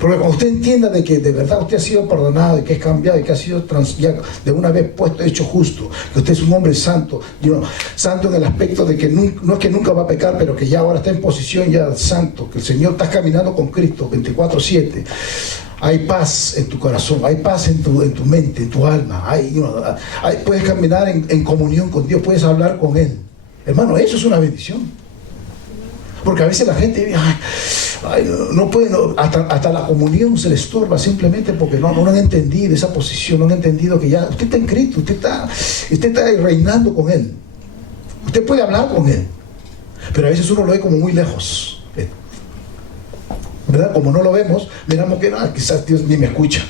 Porque cuando usted entienda de que de verdad usted ha sido perdonado y que es cambiado y que ha sido ya de una vez puesto, hecho justo, que usted es un hombre santo, santo en el aspecto de que no es que nunca va a pecar, pero que ya ahora está en posición ya santo, que el Señor está caminando con Cristo 24/7. Hay paz en tu corazón, hay paz en tu mente, en tu alma, puedes caminar en comunión con Dios, puedes hablar con Él. Hermano, eso es una bendición. Porque a veces la gente no puede, hasta la comunión se le estorba simplemente porque no han entendido esa posición, no han entendido que ya usted está en Cristo, usted está reinando con Él. Usted puede hablar con Él, pero a veces uno lo ve como muy lejos, ¿verdad? Como no lo vemos, miramos que quizás Dios ni me escucha,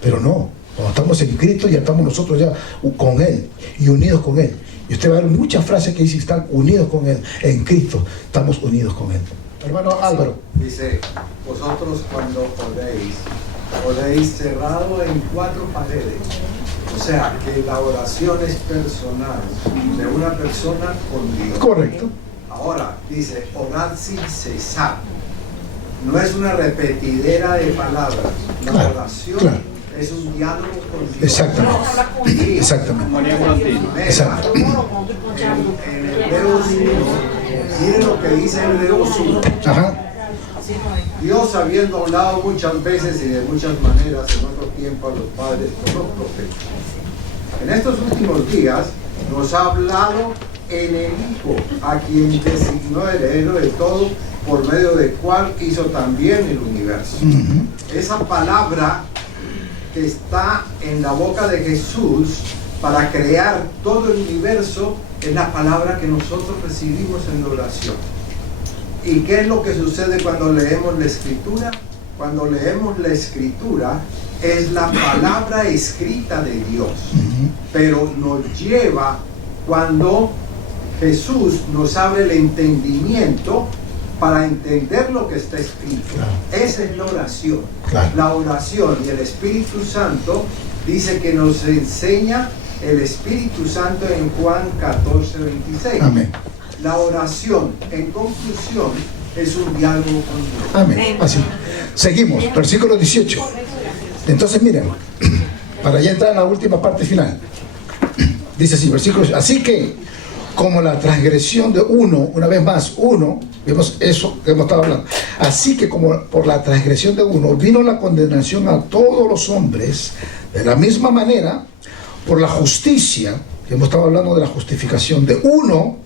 pero no. Cuando estamos en Cristo ya estamos nosotros ya con Él y unidos con Él. Y usted va a ver muchas frases que dice están unidos con Él. En Cristo estamos unidos con Él. Hermano Álvaro. Dice, vosotros cuando oréis cerrado en 4 paredes. O sea, que la oración es personal, de una persona con Dios. Correcto. Ahora, dice, orad sin cesar. No es una repetidera de palabras. La oración es un diálogo con Dios. Exactamente. Exactamente. Exacto. En Hebreos 1, miren lo que dice Hebreos 1. Ajá. Dios, habiendo hablado muchas veces y de muchas maneras en otro tiempo a los padres por los profetas, en estos últimos días nos ha hablado en el Hijo, a quien designó heredero de todo, por medio del cual hizo también el universo. Esa palabra que está en la boca de Jesús para crear todo el universo es la palabra que nosotros recibimos en la oración. ¿Y qué es lo que sucede cuando leemos la Escritura? Cuando leemos la Escritura es la palabra escrita de Dios, pero nos lleva cuando Jesús nos abre el entendimiento para entender lo que está escrito. Esa es la oración. La oración y el Espíritu Santo dice que nos enseña el Espíritu Santo en Juan 14:26. Amén. La oración, en conclusión, es un diálogo con Dios. Amén. Así. Seguimos, versículo 18. Entonces miren, para ya entrar en la última parte final. Dice así, versículo, así que como la transgresión de uno, una vez más, uno, vemos eso que hemos estado hablando, así que como por la transgresión de uno vino la condenación a todos los hombres, de la misma manera, por la justicia, que hemos estado hablando de la justificación de uno,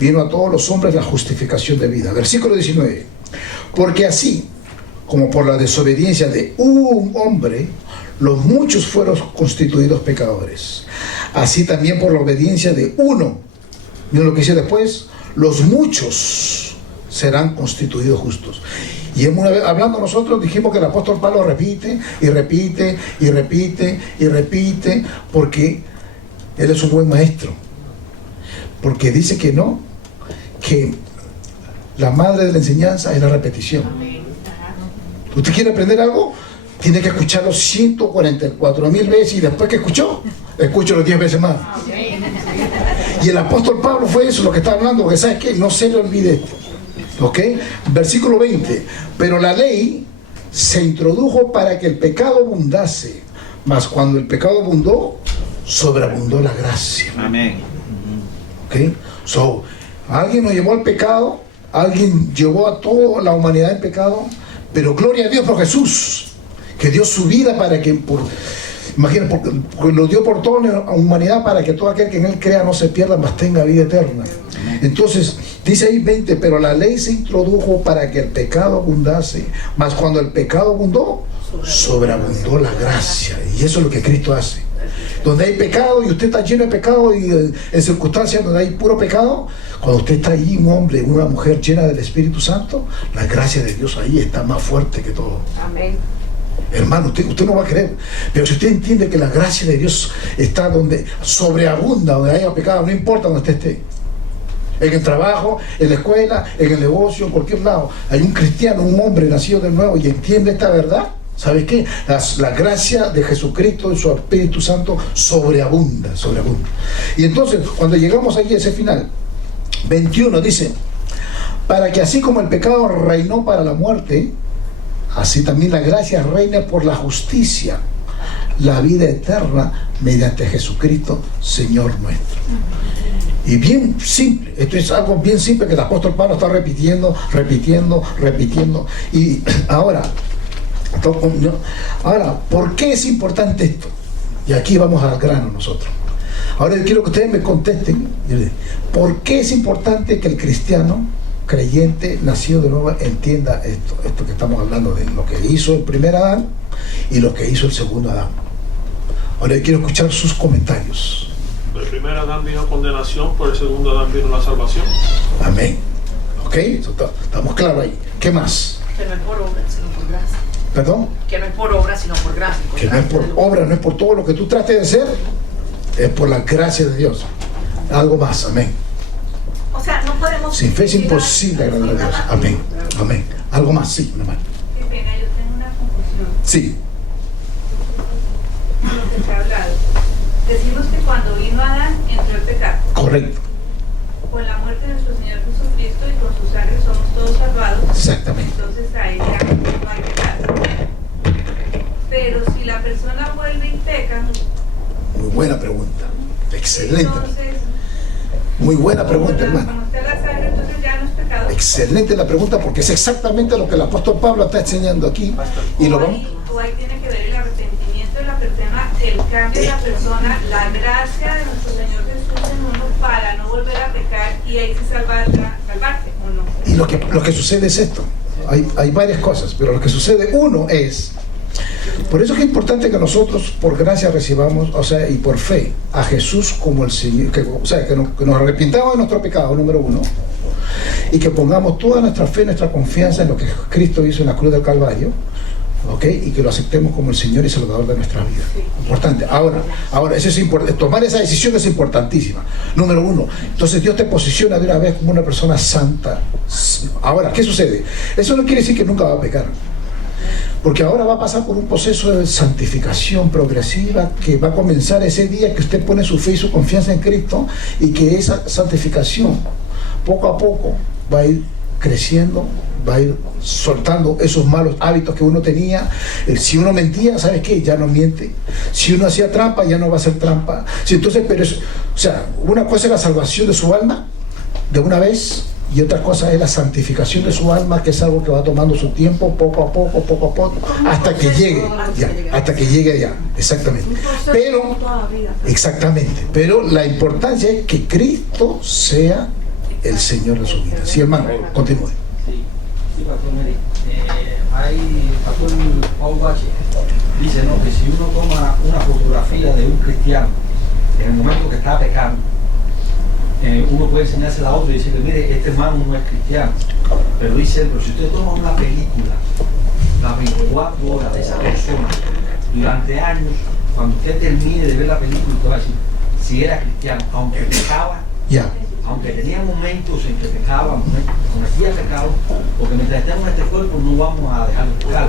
vino a todos los hombres la justificación de vida. Versículo 19, porque así como por la desobediencia de un hombre, los muchos fueron constituidos pecadores, así también por la obediencia de uno, miren lo que dice después, los muchos serán constituidos justos. Y hablando nosotros dijimos que el apóstol Pablo repite y repite y repite y repite, porque él es un buen maestro, porque dice que no, que la madre de la enseñanza es la repetición. ¿Usted quiere aprender algo? Tiene que escucharlo 144.000 veces, y después que escúchalo 10 veces más. Y el apóstol Pablo fue eso lo que está hablando, porque ¿sabes qué? No se le olvide esto. ¿Ok? Versículo 20. Pero la ley se introdujo para que el pecado abundase, mas cuando el pecado abundó, sobreabundó la gracia. Amén. ¿Ok? So, alguien nos llevó al pecado, alguien llevó a toda la humanidad en pecado, pero gloria a Dios por Jesús, que dio su vida para que, imagínense, porque lo dio por toda la humanidad, para que todo aquel que en él crea no se pierda, mas tenga vida eterna. Entonces, dice ahí 20, pero la ley se introdujo para que el pecado abundase, mas cuando el pecado abundó, sobreabundó la gracia. Y eso es lo que Cristo hace. Donde hay pecado y usted está lleno de pecado, y en circunstancias donde hay puro pecado, cuando usted está ahí, un hombre, una mujer llena del Espíritu Santo, la gracia de Dios ahí está más fuerte que todo. Amén. Hermano, usted no va a creer, pero si usted entiende que la gracia de Dios está donde sobreabunda, donde haya pecado, no importa donde usted esté, en el trabajo, en la escuela, en el negocio, en cualquier lado, hay un cristiano, un hombre nacido de nuevo y entiende esta verdad. ¿Sabe qué? La gracia de Jesucristo y su Espíritu Santo sobreabunda. Y entonces, cuando llegamos allí a ese final, 21 dice, para que así como el pecado reinó para la muerte, así también la gracia reina por la justicia, la vida eterna mediante Jesucristo, Señor nuestro. Y bien simple, esto es algo bien simple que el apóstol Pablo está repitiendo. Y ahora, ¿por qué es importante esto? Y aquí vamos al grano nosotros. Ahora yo quiero que ustedes me contesten, ¿por qué es importante que el cristiano creyente nacido de nuevo entienda esto que estamos hablando, de lo que hizo el primer Adán y lo que hizo el segundo Adán? Ahora yo quiero escuchar sus comentarios. Por el primer Adán vino condenación, por el segundo Adán vino la salvación. Amén. ¿Ok? Estamos claros ahí. ¿Qué más? Que no es por obra, sino por gracia. ¿Perdón? Que no es por obra, sino por gracia. Que no es por obra, no es por todo lo que tú trates de hacer, es por la gracia de Dios. Algo más, amén. O sea, no podemos... Sin fe es imposible agradar a Dios. Amén, amén. Algo más, sí, hermano. Qué pena, yo tengo una confusión. Sí. Lo que se ha hablado. Decimos que cuando vino Adán, entró el pecado. Correcto. Con la muerte de nuestro Señor Jesucristo y con su sangre somos todos salvados. Exactamente. Entonces ahí ya no hay pecado. Pero si la persona vuelve y peca... Muy buena pregunta. Excelente. Entonces, muy buena pregunta, hermano. como está la sangre, entonces ya no es pecado. Excelente la pregunta, porque es exactamente lo que el apóstol Pablo está enseñando aquí. Y lo vamos. O ahí tiene que ver el arrepentimiento de la persona, el cambio de la persona, la gracia de nuestro Señor Jesús en uno para no volver a pecar y ahí se salvarse o no. Y lo que sucede es esto. Hay varias cosas, pero lo que sucede, uno es, por eso es que es importante que nosotros por gracia recibamos, o sea, y por fe a Jesús como el Señor, que nos arrepintamos de nuestro pecado, número uno, y que pongamos toda nuestra fe, nuestra confianza en lo que Cristo hizo en la cruz del Calvario, ¿ok? Y que lo aceptemos como el Señor y Salvador de nuestra vida. Importante. Ahora eso es importante. Tomar esa decisión es importantísima. Número uno. Entonces Dios te posiciona de una vez como una persona santa. Ahora, ¿qué sucede? Eso no quiere decir que nunca va a pecar. Porque ahora va a pasar por un proceso de santificación progresiva que va a comenzar ese día que usted pone su fe y su confianza en Cristo, y que esa santificación poco a poco va a ir creciendo, va a ir soltando esos malos hábitos que uno tenía. Si uno mentía, ¿sabes qué? Ya no miente. Si uno hacía trampa, ya no va a hacer trampa. Entonces, pero es, o sea, una cosa es la salvación de su alma de una vez, y otra cosa es la santificación de su alma, que es algo que va tomando su tiempo, poco a poco, hasta que llegue allá. Exactamente. Pero la importancia es que Cristo sea el Señor de su vida. Sí, hermano, continúe. Sí, pastor, mire, pastor Paul Bache dice, ¿no?, que si uno toma una fotografía de un cristiano en el momento que está pecando, uno puede enseñársela a otro y decirle, mire, este hermano no es cristiano, pero dice, pero si usted toma una película, las 24 horas de esa persona durante años, cuando usted termine de ver la película, usted va a decir, si era cristiano, aunque pecaba, aunque tenía momentos en que pecaba, cometía pecado, porque mientras estemos en este cuerpo no vamos a dejar de pecar.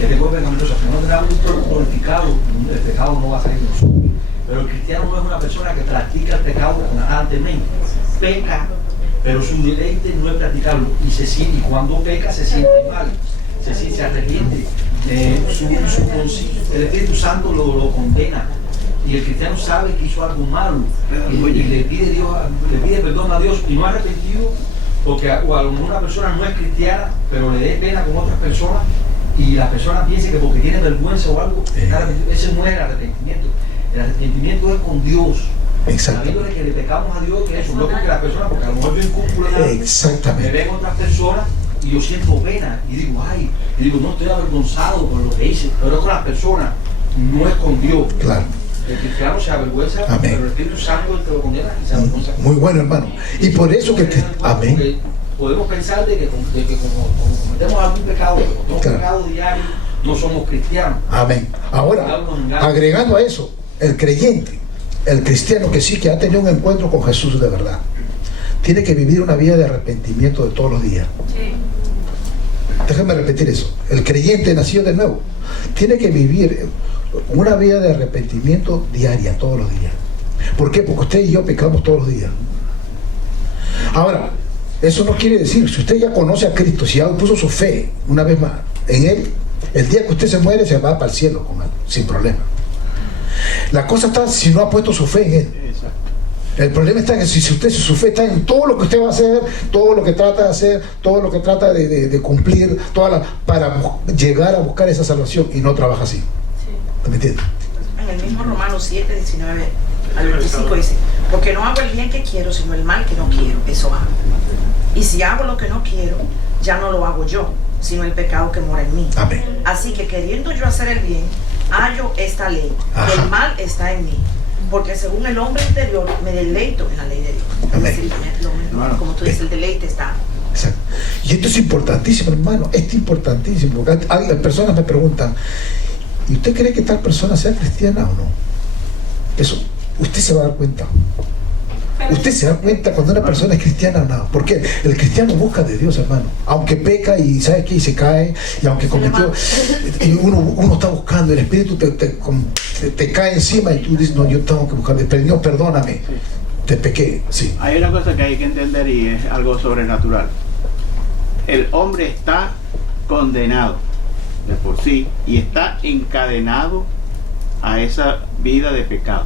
Este cuerpo es pecaminoso, si no tenemos un cuerpo glorificado, el pecado no va a salir de nosotros. Pero el cristiano no es una persona que practica el pecado constantemente. Peca, pero su deleite no es practicarlo. Y cuando peca se siente mal, se arrepiente. El Espíritu Santo lo condena. Y el cristiano sabe que hizo algo malo y le pide perdón a Dios y no ha arrepentido, porque o a lo mejor una persona no es cristiana, pero le dé pena con otras personas y la persona piensa que porque tiene vergüenza o algo, ese no es el arrepentimiento. El arrepentimiento es con Dios. Sabiéndole que le pecamos a Dios, que eso, no porque la persona, porque a lo mejor yo incúmpulo me ven otras personas y yo siento pena y digo, no estoy avergonzado por lo que hice, pero con las personas no es con Dios. Claro. El cristiano se avergüenza, pero el Espíritu Santo es el que lo condena y se avergüenza. Muy bueno, hermano. Y por eso amén. Podemos pensar de que como cometemos algún pecado, pecado diario, no somos cristianos. Amén. Ahora, agregando a eso, el creyente, el cristiano que sí que ha tenido un encuentro con Jesús de verdad, tiene que vivir una vida de arrepentimiento de todos los días. Sí. Déjame repetir eso. El creyente nacido de nuevo tiene que vivir una vida de arrepentimiento diaria, todos los días. ¿Por qué? Porque usted y yo pecamos todos los días. Ahora, eso no quiere decir, si usted ya conoce a Cristo, si ya puso su fe una vez más en Él, el día que usted se muere se va para el cielo con Él, sin problema. La cosa está si no ha puesto su fe en Él. El problema está en que si su fe está en todo lo que usted va a hacer, todo lo que trata de hacer, todo lo que trata de cumplir, para llegar a buscar esa salvación, y no trabaja así. ¿Me entiendes? En el mismo Romanos 7, 19 al 25 dice, porque no hago el bien que quiero, sino el mal que no quiero, eso hago. Y si hago lo que no quiero, ya no lo hago yo, sino el pecado que mora en mí. Amén. Así que queriendo yo hacer el bien, hallo esta ley, que el mal está en mí, porque según el hombre interior me deleito en la ley de Dios. Amén. Es decir, como tú dices, el deleite está. Exacto. Y esto es importantísimo, hermano, esto es importantísimo, porque hay personas me preguntan, ¿y usted cree que tal persona sea cristiana o no? Eso, usted se va a dar cuenta. Usted se da cuenta cuando una persona es cristiana o no. Porque el cristiano busca de Dios, hermano. Aunque peca y sabe que y se cae, y aunque cometió, y uno está buscando, el Espíritu te cae encima y tú dices, no, yo tengo que buscar, Dios, perdóname, te pequé. Sí. Hay una cosa que hay que entender y es algo sobrenatural. El hombre está condenado de por sí y está encadenado a esa vida de pecado.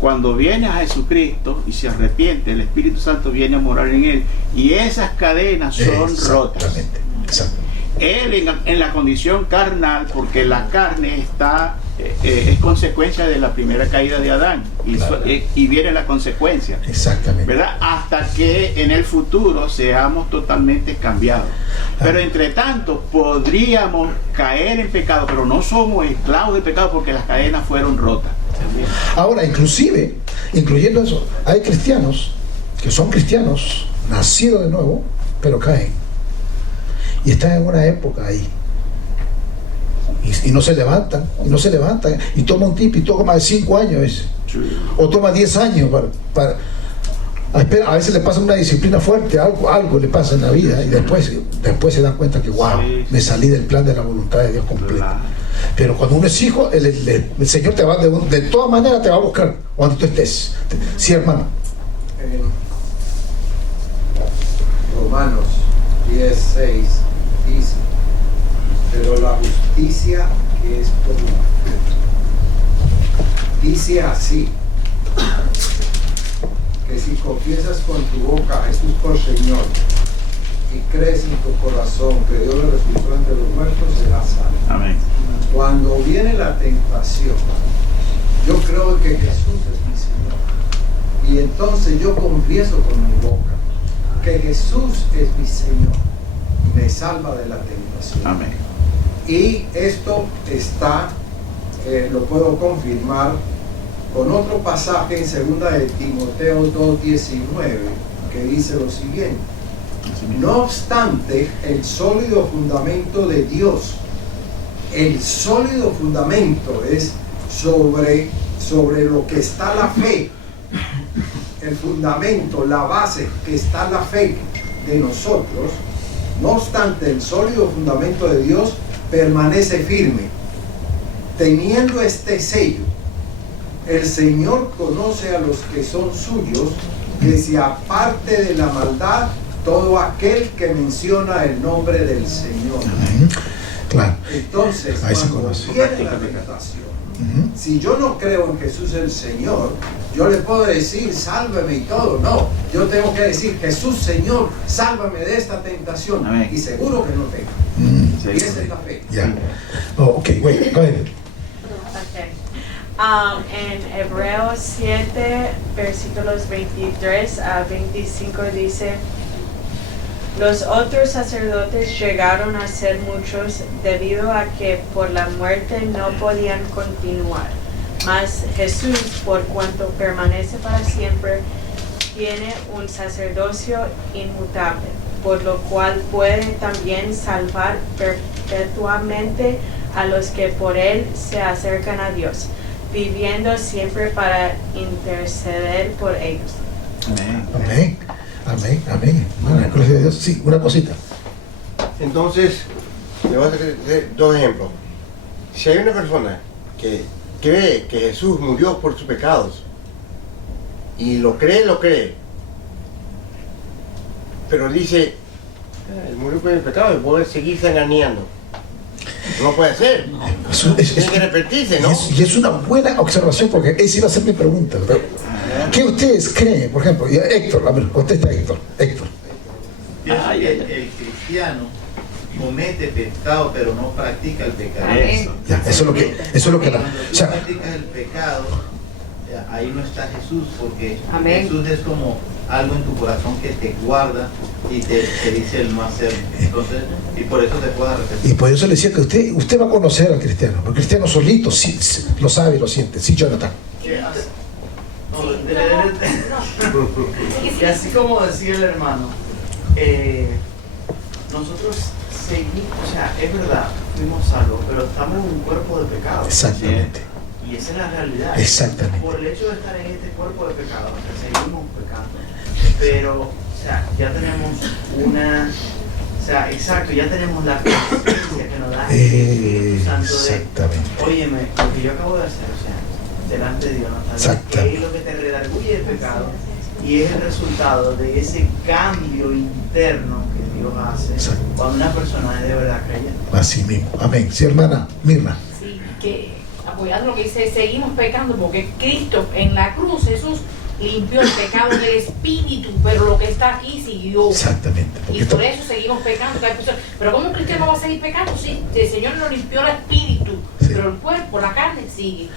Cuando viene a Jesucristo y se arrepiente, el Espíritu Santo viene a morar en él y esas cadenas son rotas. Él en la condición carnal, porque la carne está es consecuencia de la primera caída de Adán y viene la consecuencia. Exactamente. ¿Verdad? Hasta que en el futuro seamos totalmente cambiados. Pero entre tanto podríamos caer en pecado, pero no somos esclavos del pecado porque las cadenas fueron rotas. Ahora, incluyendo eso, hay cristianos que son cristianos, nacidos de nuevo, pero caen. Y están en una época ahí. Y no se levantan, y toma un tiempo y toma de 5 años, o toma 10 años a veces le pasa una disciplina fuerte, algo le pasa en la vida, y después se dan cuenta que wow, me salí del plan de la voluntad de Dios completo. Pero cuando uno es hijo, el Señor te va de todas maneras te va a buscar cuando tú estés. Sí, hermano. Romanos 10:6 dice: pero la justicia que es por la fe dice así, que si confiesas con tu boca a Jesús por Señor y crees en tu corazón que Dios le resucitó entre los muertos, serás salvo. Amén. Cuando viene la tentación, yo creo que Jesús es mi Señor, y entonces yo confieso con mi boca que Jesús es mi Señor y me salva de la tentación. Amén. Y esto está, lo puedo confirmar con otro pasaje en 2 de Timoteo 2:19, que dice lo siguiente: no obstante, el sólido fundamento de Dios, el sólido fundamento es sobre lo que está la fe, el fundamento, la base que está la fe de nosotros. No obstante, el sólido fundamento de Dios permanece firme, teniendo este sello: el Señor conoce a los que son suyos, que se aparte de la maldad todo aquel que menciona el nombre del Señor. Claro. Entonces, cuando viene la tentación, si yo no creo en Jesús el Señor, yo le puedo decir sálvame y todo. No, yo tengo que decir: Jesús Señor, sálvame de esta tentación. Amén. Y seguro que no tengo. Y esa es la fe. Yeah. Oh, okay, wait, go ahead. Okay. En Hebreos 7, versículos 23 a 25 dice: los otros sacerdotes llegaron a ser muchos debido a que por la muerte no podían continuar. Mas Jesús, por cuanto permanece para siempre, tiene un sacerdocio inmutable, por lo cual puede también salvar perpetuamente a los que por él se acercan a Dios, viviendo siempre para interceder por ellos. Amén. Amén. Amén, amén. Bueno, gracias a Dios. Sí, una cosita. Entonces, le voy a hacer 2 ejemplos. Si hay una persona que cree que Jesús murió por sus pecados y lo cree, pero dice: él murió por el pecado y puede seguir engañando. No puede ser. Tiene que arrepentirse, ¿no? Y es una buena observación, porque esa iba a ser mi pregunta, ¿verdad? ¿Qué ustedes creen? Por ejemplo, Héctor, a ver, contesta Héctor. Pienso que el cristiano comete pecado, pero no practica el pecado. Eso es lo que Cuando tú practicas el pecado, ahí no está Jesús, porque Jesús es como algo en tu corazón que te guarda y te dice el no hacerlo. Entonces, y por eso te puede arrepentir. Y por eso le decía que usted va a conocer al cristiano, porque el cristiano solito sí, lo sabe y lo siente. Sí, Jonathan. Y así como decía el hermano, nosotros seguimos, o sea, es verdad, fuimos salvos, pero estamos en un cuerpo de pecado. Exactamente. Y esa es la realidad. Exactamente. Por el hecho de estar en este cuerpo de pecado, o sea, seguimos pecando. Pero, o sea, ya tenemos una... O sea, exacto, ya tenemos la conciencia que nos da el Espíritu Santo de... Óyeme, lo que yo acabo de hacer, o sea, delante de Dios, ¿no? Que es lo que te redarguye el pecado y es el resultado de ese cambio interno que Dios hace cuando una persona es de verdad creyente. Así mismo. Amén. Sí, hermana Mirna. Sí, que apoyando lo que dice, seguimos pecando porque Cristo en la cruz, Jesús limpió el pecado del espíritu, pero lo que está aquí siguió. Exactamente. Y por eso seguimos pecando. Pero ¿cómo un cristiano va a seguir pecando? Sí, el Señor nos limpió el espíritu, pero el cuerpo, la carne sigue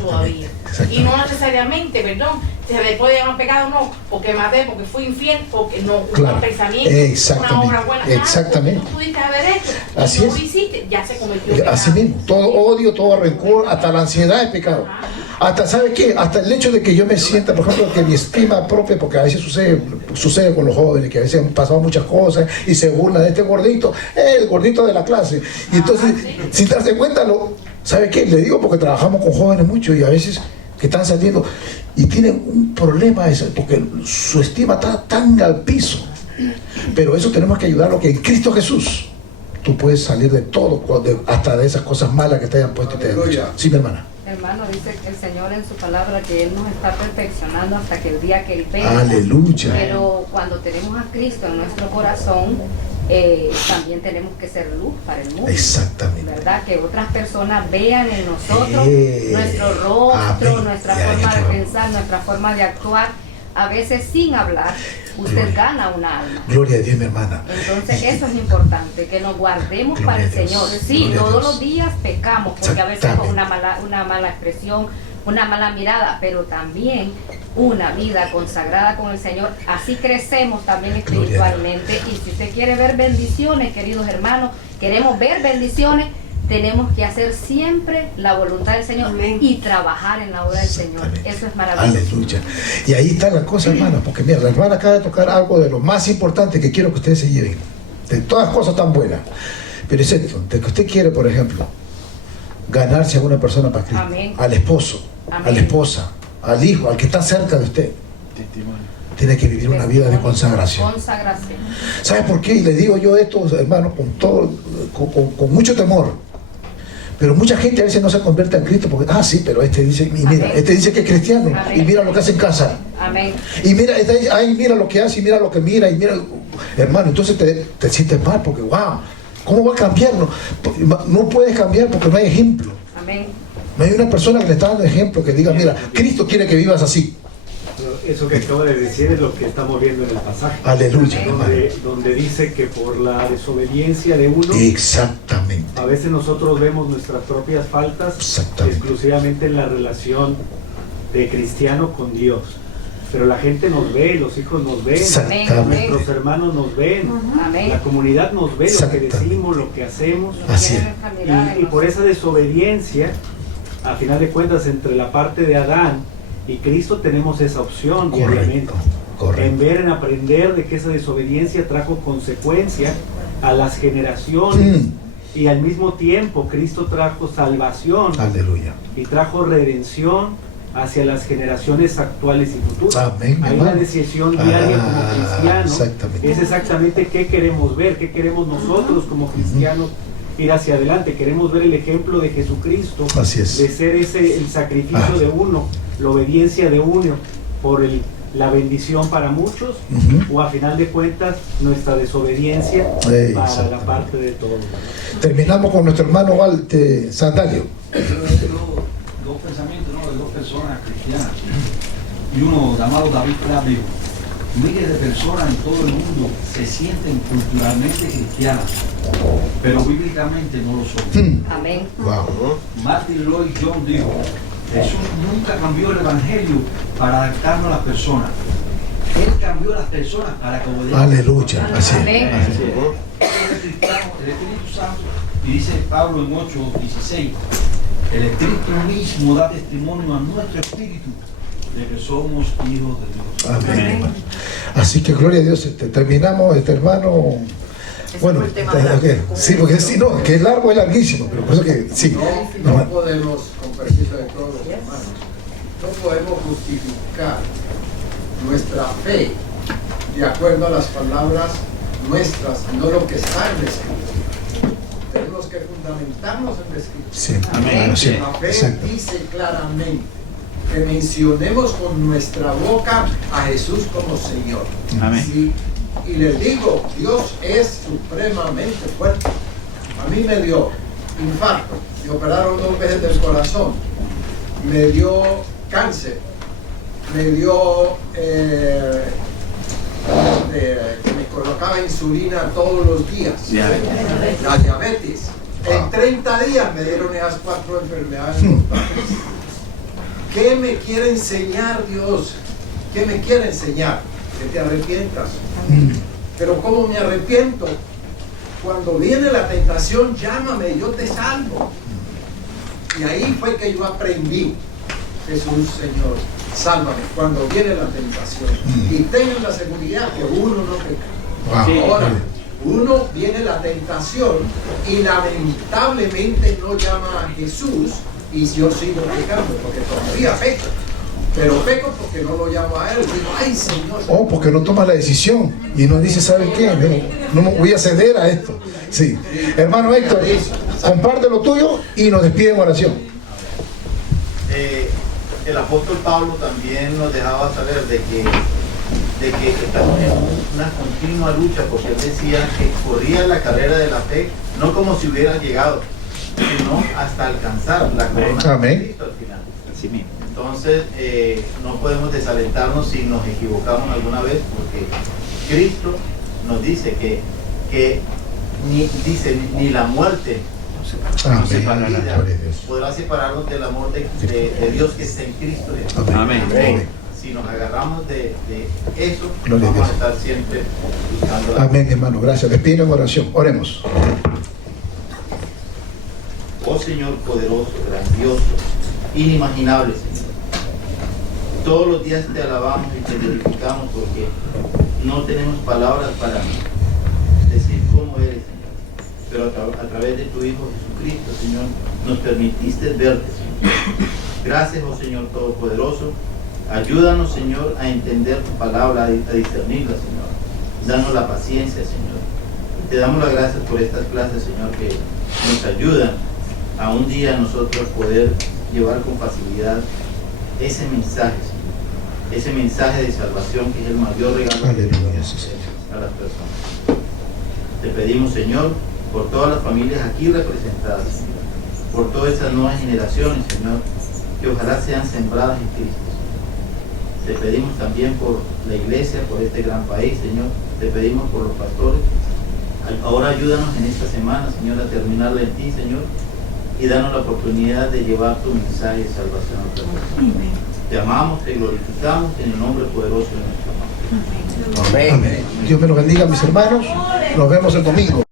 todavía. Y no necesariamente, perdón, se le puede llamar pecado, no, porque maté, porque fui infiel, porque no, un pensamiento, una obra buena. Exactamente. Tú pudiste haber hecho, así no es. lo hiciste, ya se cometió pecado. Así mismo. Todo odio, todo rencor, hasta la ansiedad es pecado. Hasta, ¿sabe qué? Hasta el hecho de que yo me sienta, por ejemplo, que mi estima propia, porque a veces sucede con los jóvenes, que a veces han pasado muchas cosas y se burlan de este gordito, el gordito de la clase. Y entonces, sin darse cuenta, ¿sabe qué? Le digo porque trabajamos con jóvenes mucho y a veces que están saliendo y tienen un problema porque su estima está tan al piso. Pero eso tenemos que ayudarlo, que en Cristo Jesús tú puedes salir de todo, hasta de esas cosas malas que te hayan puesto y te hayan dicho. Sí, mi hermana. Hermano, dice el Señor en su palabra que Él nos está perfeccionando hasta que el día que Él venga. Aleluya. Pero cuando tenemos a Cristo en nuestro corazón, también tenemos que ser luz para el mundo. Exactamente. ¿Verdad? Que otras personas vean en nosotros nuestro rostro, nuestra forma de pensar, nuestra forma de actuar. A veces sin hablar, usted gana una alma. Gloria a Dios, mi hermana. Entonces eso es importante, que nos guardemos para el Señor. Sí, todos los días pecamos, porque a veces con una mala expresión, una mala mirada, pero también una vida consagrada con el Señor. Así crecemos también espiritualmente. Y si usted quiere ver bendiciones, queridos hermanos, queremos ver bendiciones, tenemos que hacer siempre la voluntad del Señor y trabajar en la obra del Señor. Eso es maravilloso. Aleluya. Y ahí está la cosa, hermana, porque mira, la hermana acaba de tocar algo de lo más importante que quiero que ustedes se lleven. De todas cosas tan buenas. Pero es esto, de que usted quiere, por ejemplo, ganarse a una persona para Cristo, al esposo, a la esposa, al hijo, al que está cerca de usted. Tiene que vivir una vida de consagración. ¿Sabe por qué? Y le digo yo esto, hermano, con mucho temor. Pero mucha gente a veces no se convierte en Cristo porque, sí, pero este dice, y mira, este dice que es cristiano, y mira lo que hace en casa. Amén. Y mira, mira lo que hace, y mira lo que mira, y mira, hermano, entonces te sientes mal porque, wow, ¿cómo va a cambiar? No puedes cambiar porque no hay ejemplo. Amén. No hay una persona que le está dando ejemplo que diga, mira, Cristo quiere que vivas así. Eso que acabo de decir es lo que estamos viendo en el pasaje. Aleluya. Donde dice que por la desobediencia de uno, exactamente, a veces nosotros vemos nuestras propias faltas exclusivamente en la relación de cristiano con Dios. Pero la gente nos ve, los hijos nos ven, nuestros hermanos nos ven, la comunidad nos ve lo que decimos, lo que hacemos. Y por esa desobediencia, a final de cuentas, entre la parte de Adán y Cristo tenemos esa opción diariamente. En ver, en aprender de que esa desobediencia trajo consecuencia a las generaciones y al mismo tiempo Cristo trajo salvación. Aleluya. Y trajo redención hacia las generaciones actuales y futuras. Amén, hay una decisión diaria como cristianos. Es exactamente qué queremos ver, qué queremos nosotros como cristianos ir hacia adelante. Queremos ver el ejemplo de Jesucristo, de ser el sacrificio de uno, la obediencia de uno por la bendición para muchos, o a final de cuentas nuestra desobediencia para la parte de todos. Terminamos con nuestro hermano Sandalio. Dos pensamientos, ¿no?, de dos personas cristianas, y uno llamado David Flavio. Miles de personas en todo el mundo se sienten culturalmente cristianas, pero bíblicamente no lo son. Amén. Wow. Martin Lloyd Jones dijo: Jesús nunca cambió el evangelio para adaptarnos a las personas. Él cambió a las personas para que obedezcan. Aleluya. Así es. El Espíritu Santo, y dice Pablo en 8:16, el Espíritu mismo da testimonio a nuestro espíritu de que somos hijos de Dios. Amén. Así que gloria a Dios. Terminamos, hermano. Bueno, sí, porque si no, que es largo, es larguísimo, pero por eso que sí. No podemos permiso de todos los hermanos, no podemos justificar nuestra fe de acuerdo a las palabras nuestras, no lo que está en la Escritura. Tenemos que fundamentarnos en la Escritura. Sí. Amén. Sí. La fe dice claramente que mencionemos con nuestra boca a Jesús como Señor. Amén. ¿Sí? Y les digo, Dios es supremamente fuerte. A mí me dio infarto, me operaron 2 veces del corazón, me dio cáncer, me dio que me colocaba insulina todos los días, la diabetes. En 30 días me dieron esas 4 enfermedades mortales. ¿Qué me quiere enseñar Dios? ¿Qué me quiere enseñar? Que te arrepientas. Pero ¿cómo me arrepiento? Cuando viene la tentación, llámame, yo te salvo. Y ahí fue que yo aprendí, Jesús, Señor, sálvame cuando viene la tentación. Y tengan la seguridad que uno no peca. Ahora, uno viene la tentación y lamentablemente no llama a Jesús, y yo sigo pecando porque todavía peco. Pero peco porque no lo llamo a él. Digo, ay, Señor. Oh, porque no toma la decisión y no dice, ¿sabe qué? No me voy a ceder a esto. Sí. Hermano Héctor, comparte lo tuyo y nos despide en oración. El apóstol Pablo también nos dejaba saber de que estamos en una continua lucha, porque él decía que corría la carrera de la fe no como si hubiera llegado, sino hasta alcanzar la corona de Cristo al final. Así mismo. Entonces no podemos desalentarnos si nos equivocamos alguna vez, porque Cristo nos dice que ni la muerte ni la vida podrá separarnos del amor de Dios que está en Cristo. Amén. Si nos agarramos de eso, vamos a estar siempre buscando la... Amén, hermano, gracias. Despiden en oración, oremos. Oh Señor poderoso, grandioso, inimaginable, Señor. Todos los días te alabamos y te glorificamos porque no tenemos palabras para decir cómo eres, Señor. Pero a través de tu Hijo Jesucristo, Señor, nos permitiste verte, Señor. Gracias, oh Señor Todopoderoso. Ayúdanos, Señor, a entender tu palabra, a discernirla, Señor. Danos la paciencia, Señor. Te damos las gracias por estas clases, Señor, que nos ayudan a un día nosotros poder llevar con facilidad ese mensaje, Señor. Ese mensaje de salvación que es el mayor regalo que Dios a las personas. Te pedimos, Señor, por todas las familias aquí representadas, Señor, por todas esas nuevas generaciones, Señor, que ojalá sean sembradas en Cristo. Te pedimos también por la iglesia, por este gran país, Señor. Te pedimos por los pastores. Ahora ayúdanos en esta semana, Señor, a terminarla en ti, Señor, y danos la oportunidad de llevar tu mensaje de salvación a otras personas. Te amamos, te glorificamos en el nombre poderoso de nuestro amor. Amén. Dios me los bendiga, mis hermanos. Nos vemos el domingo.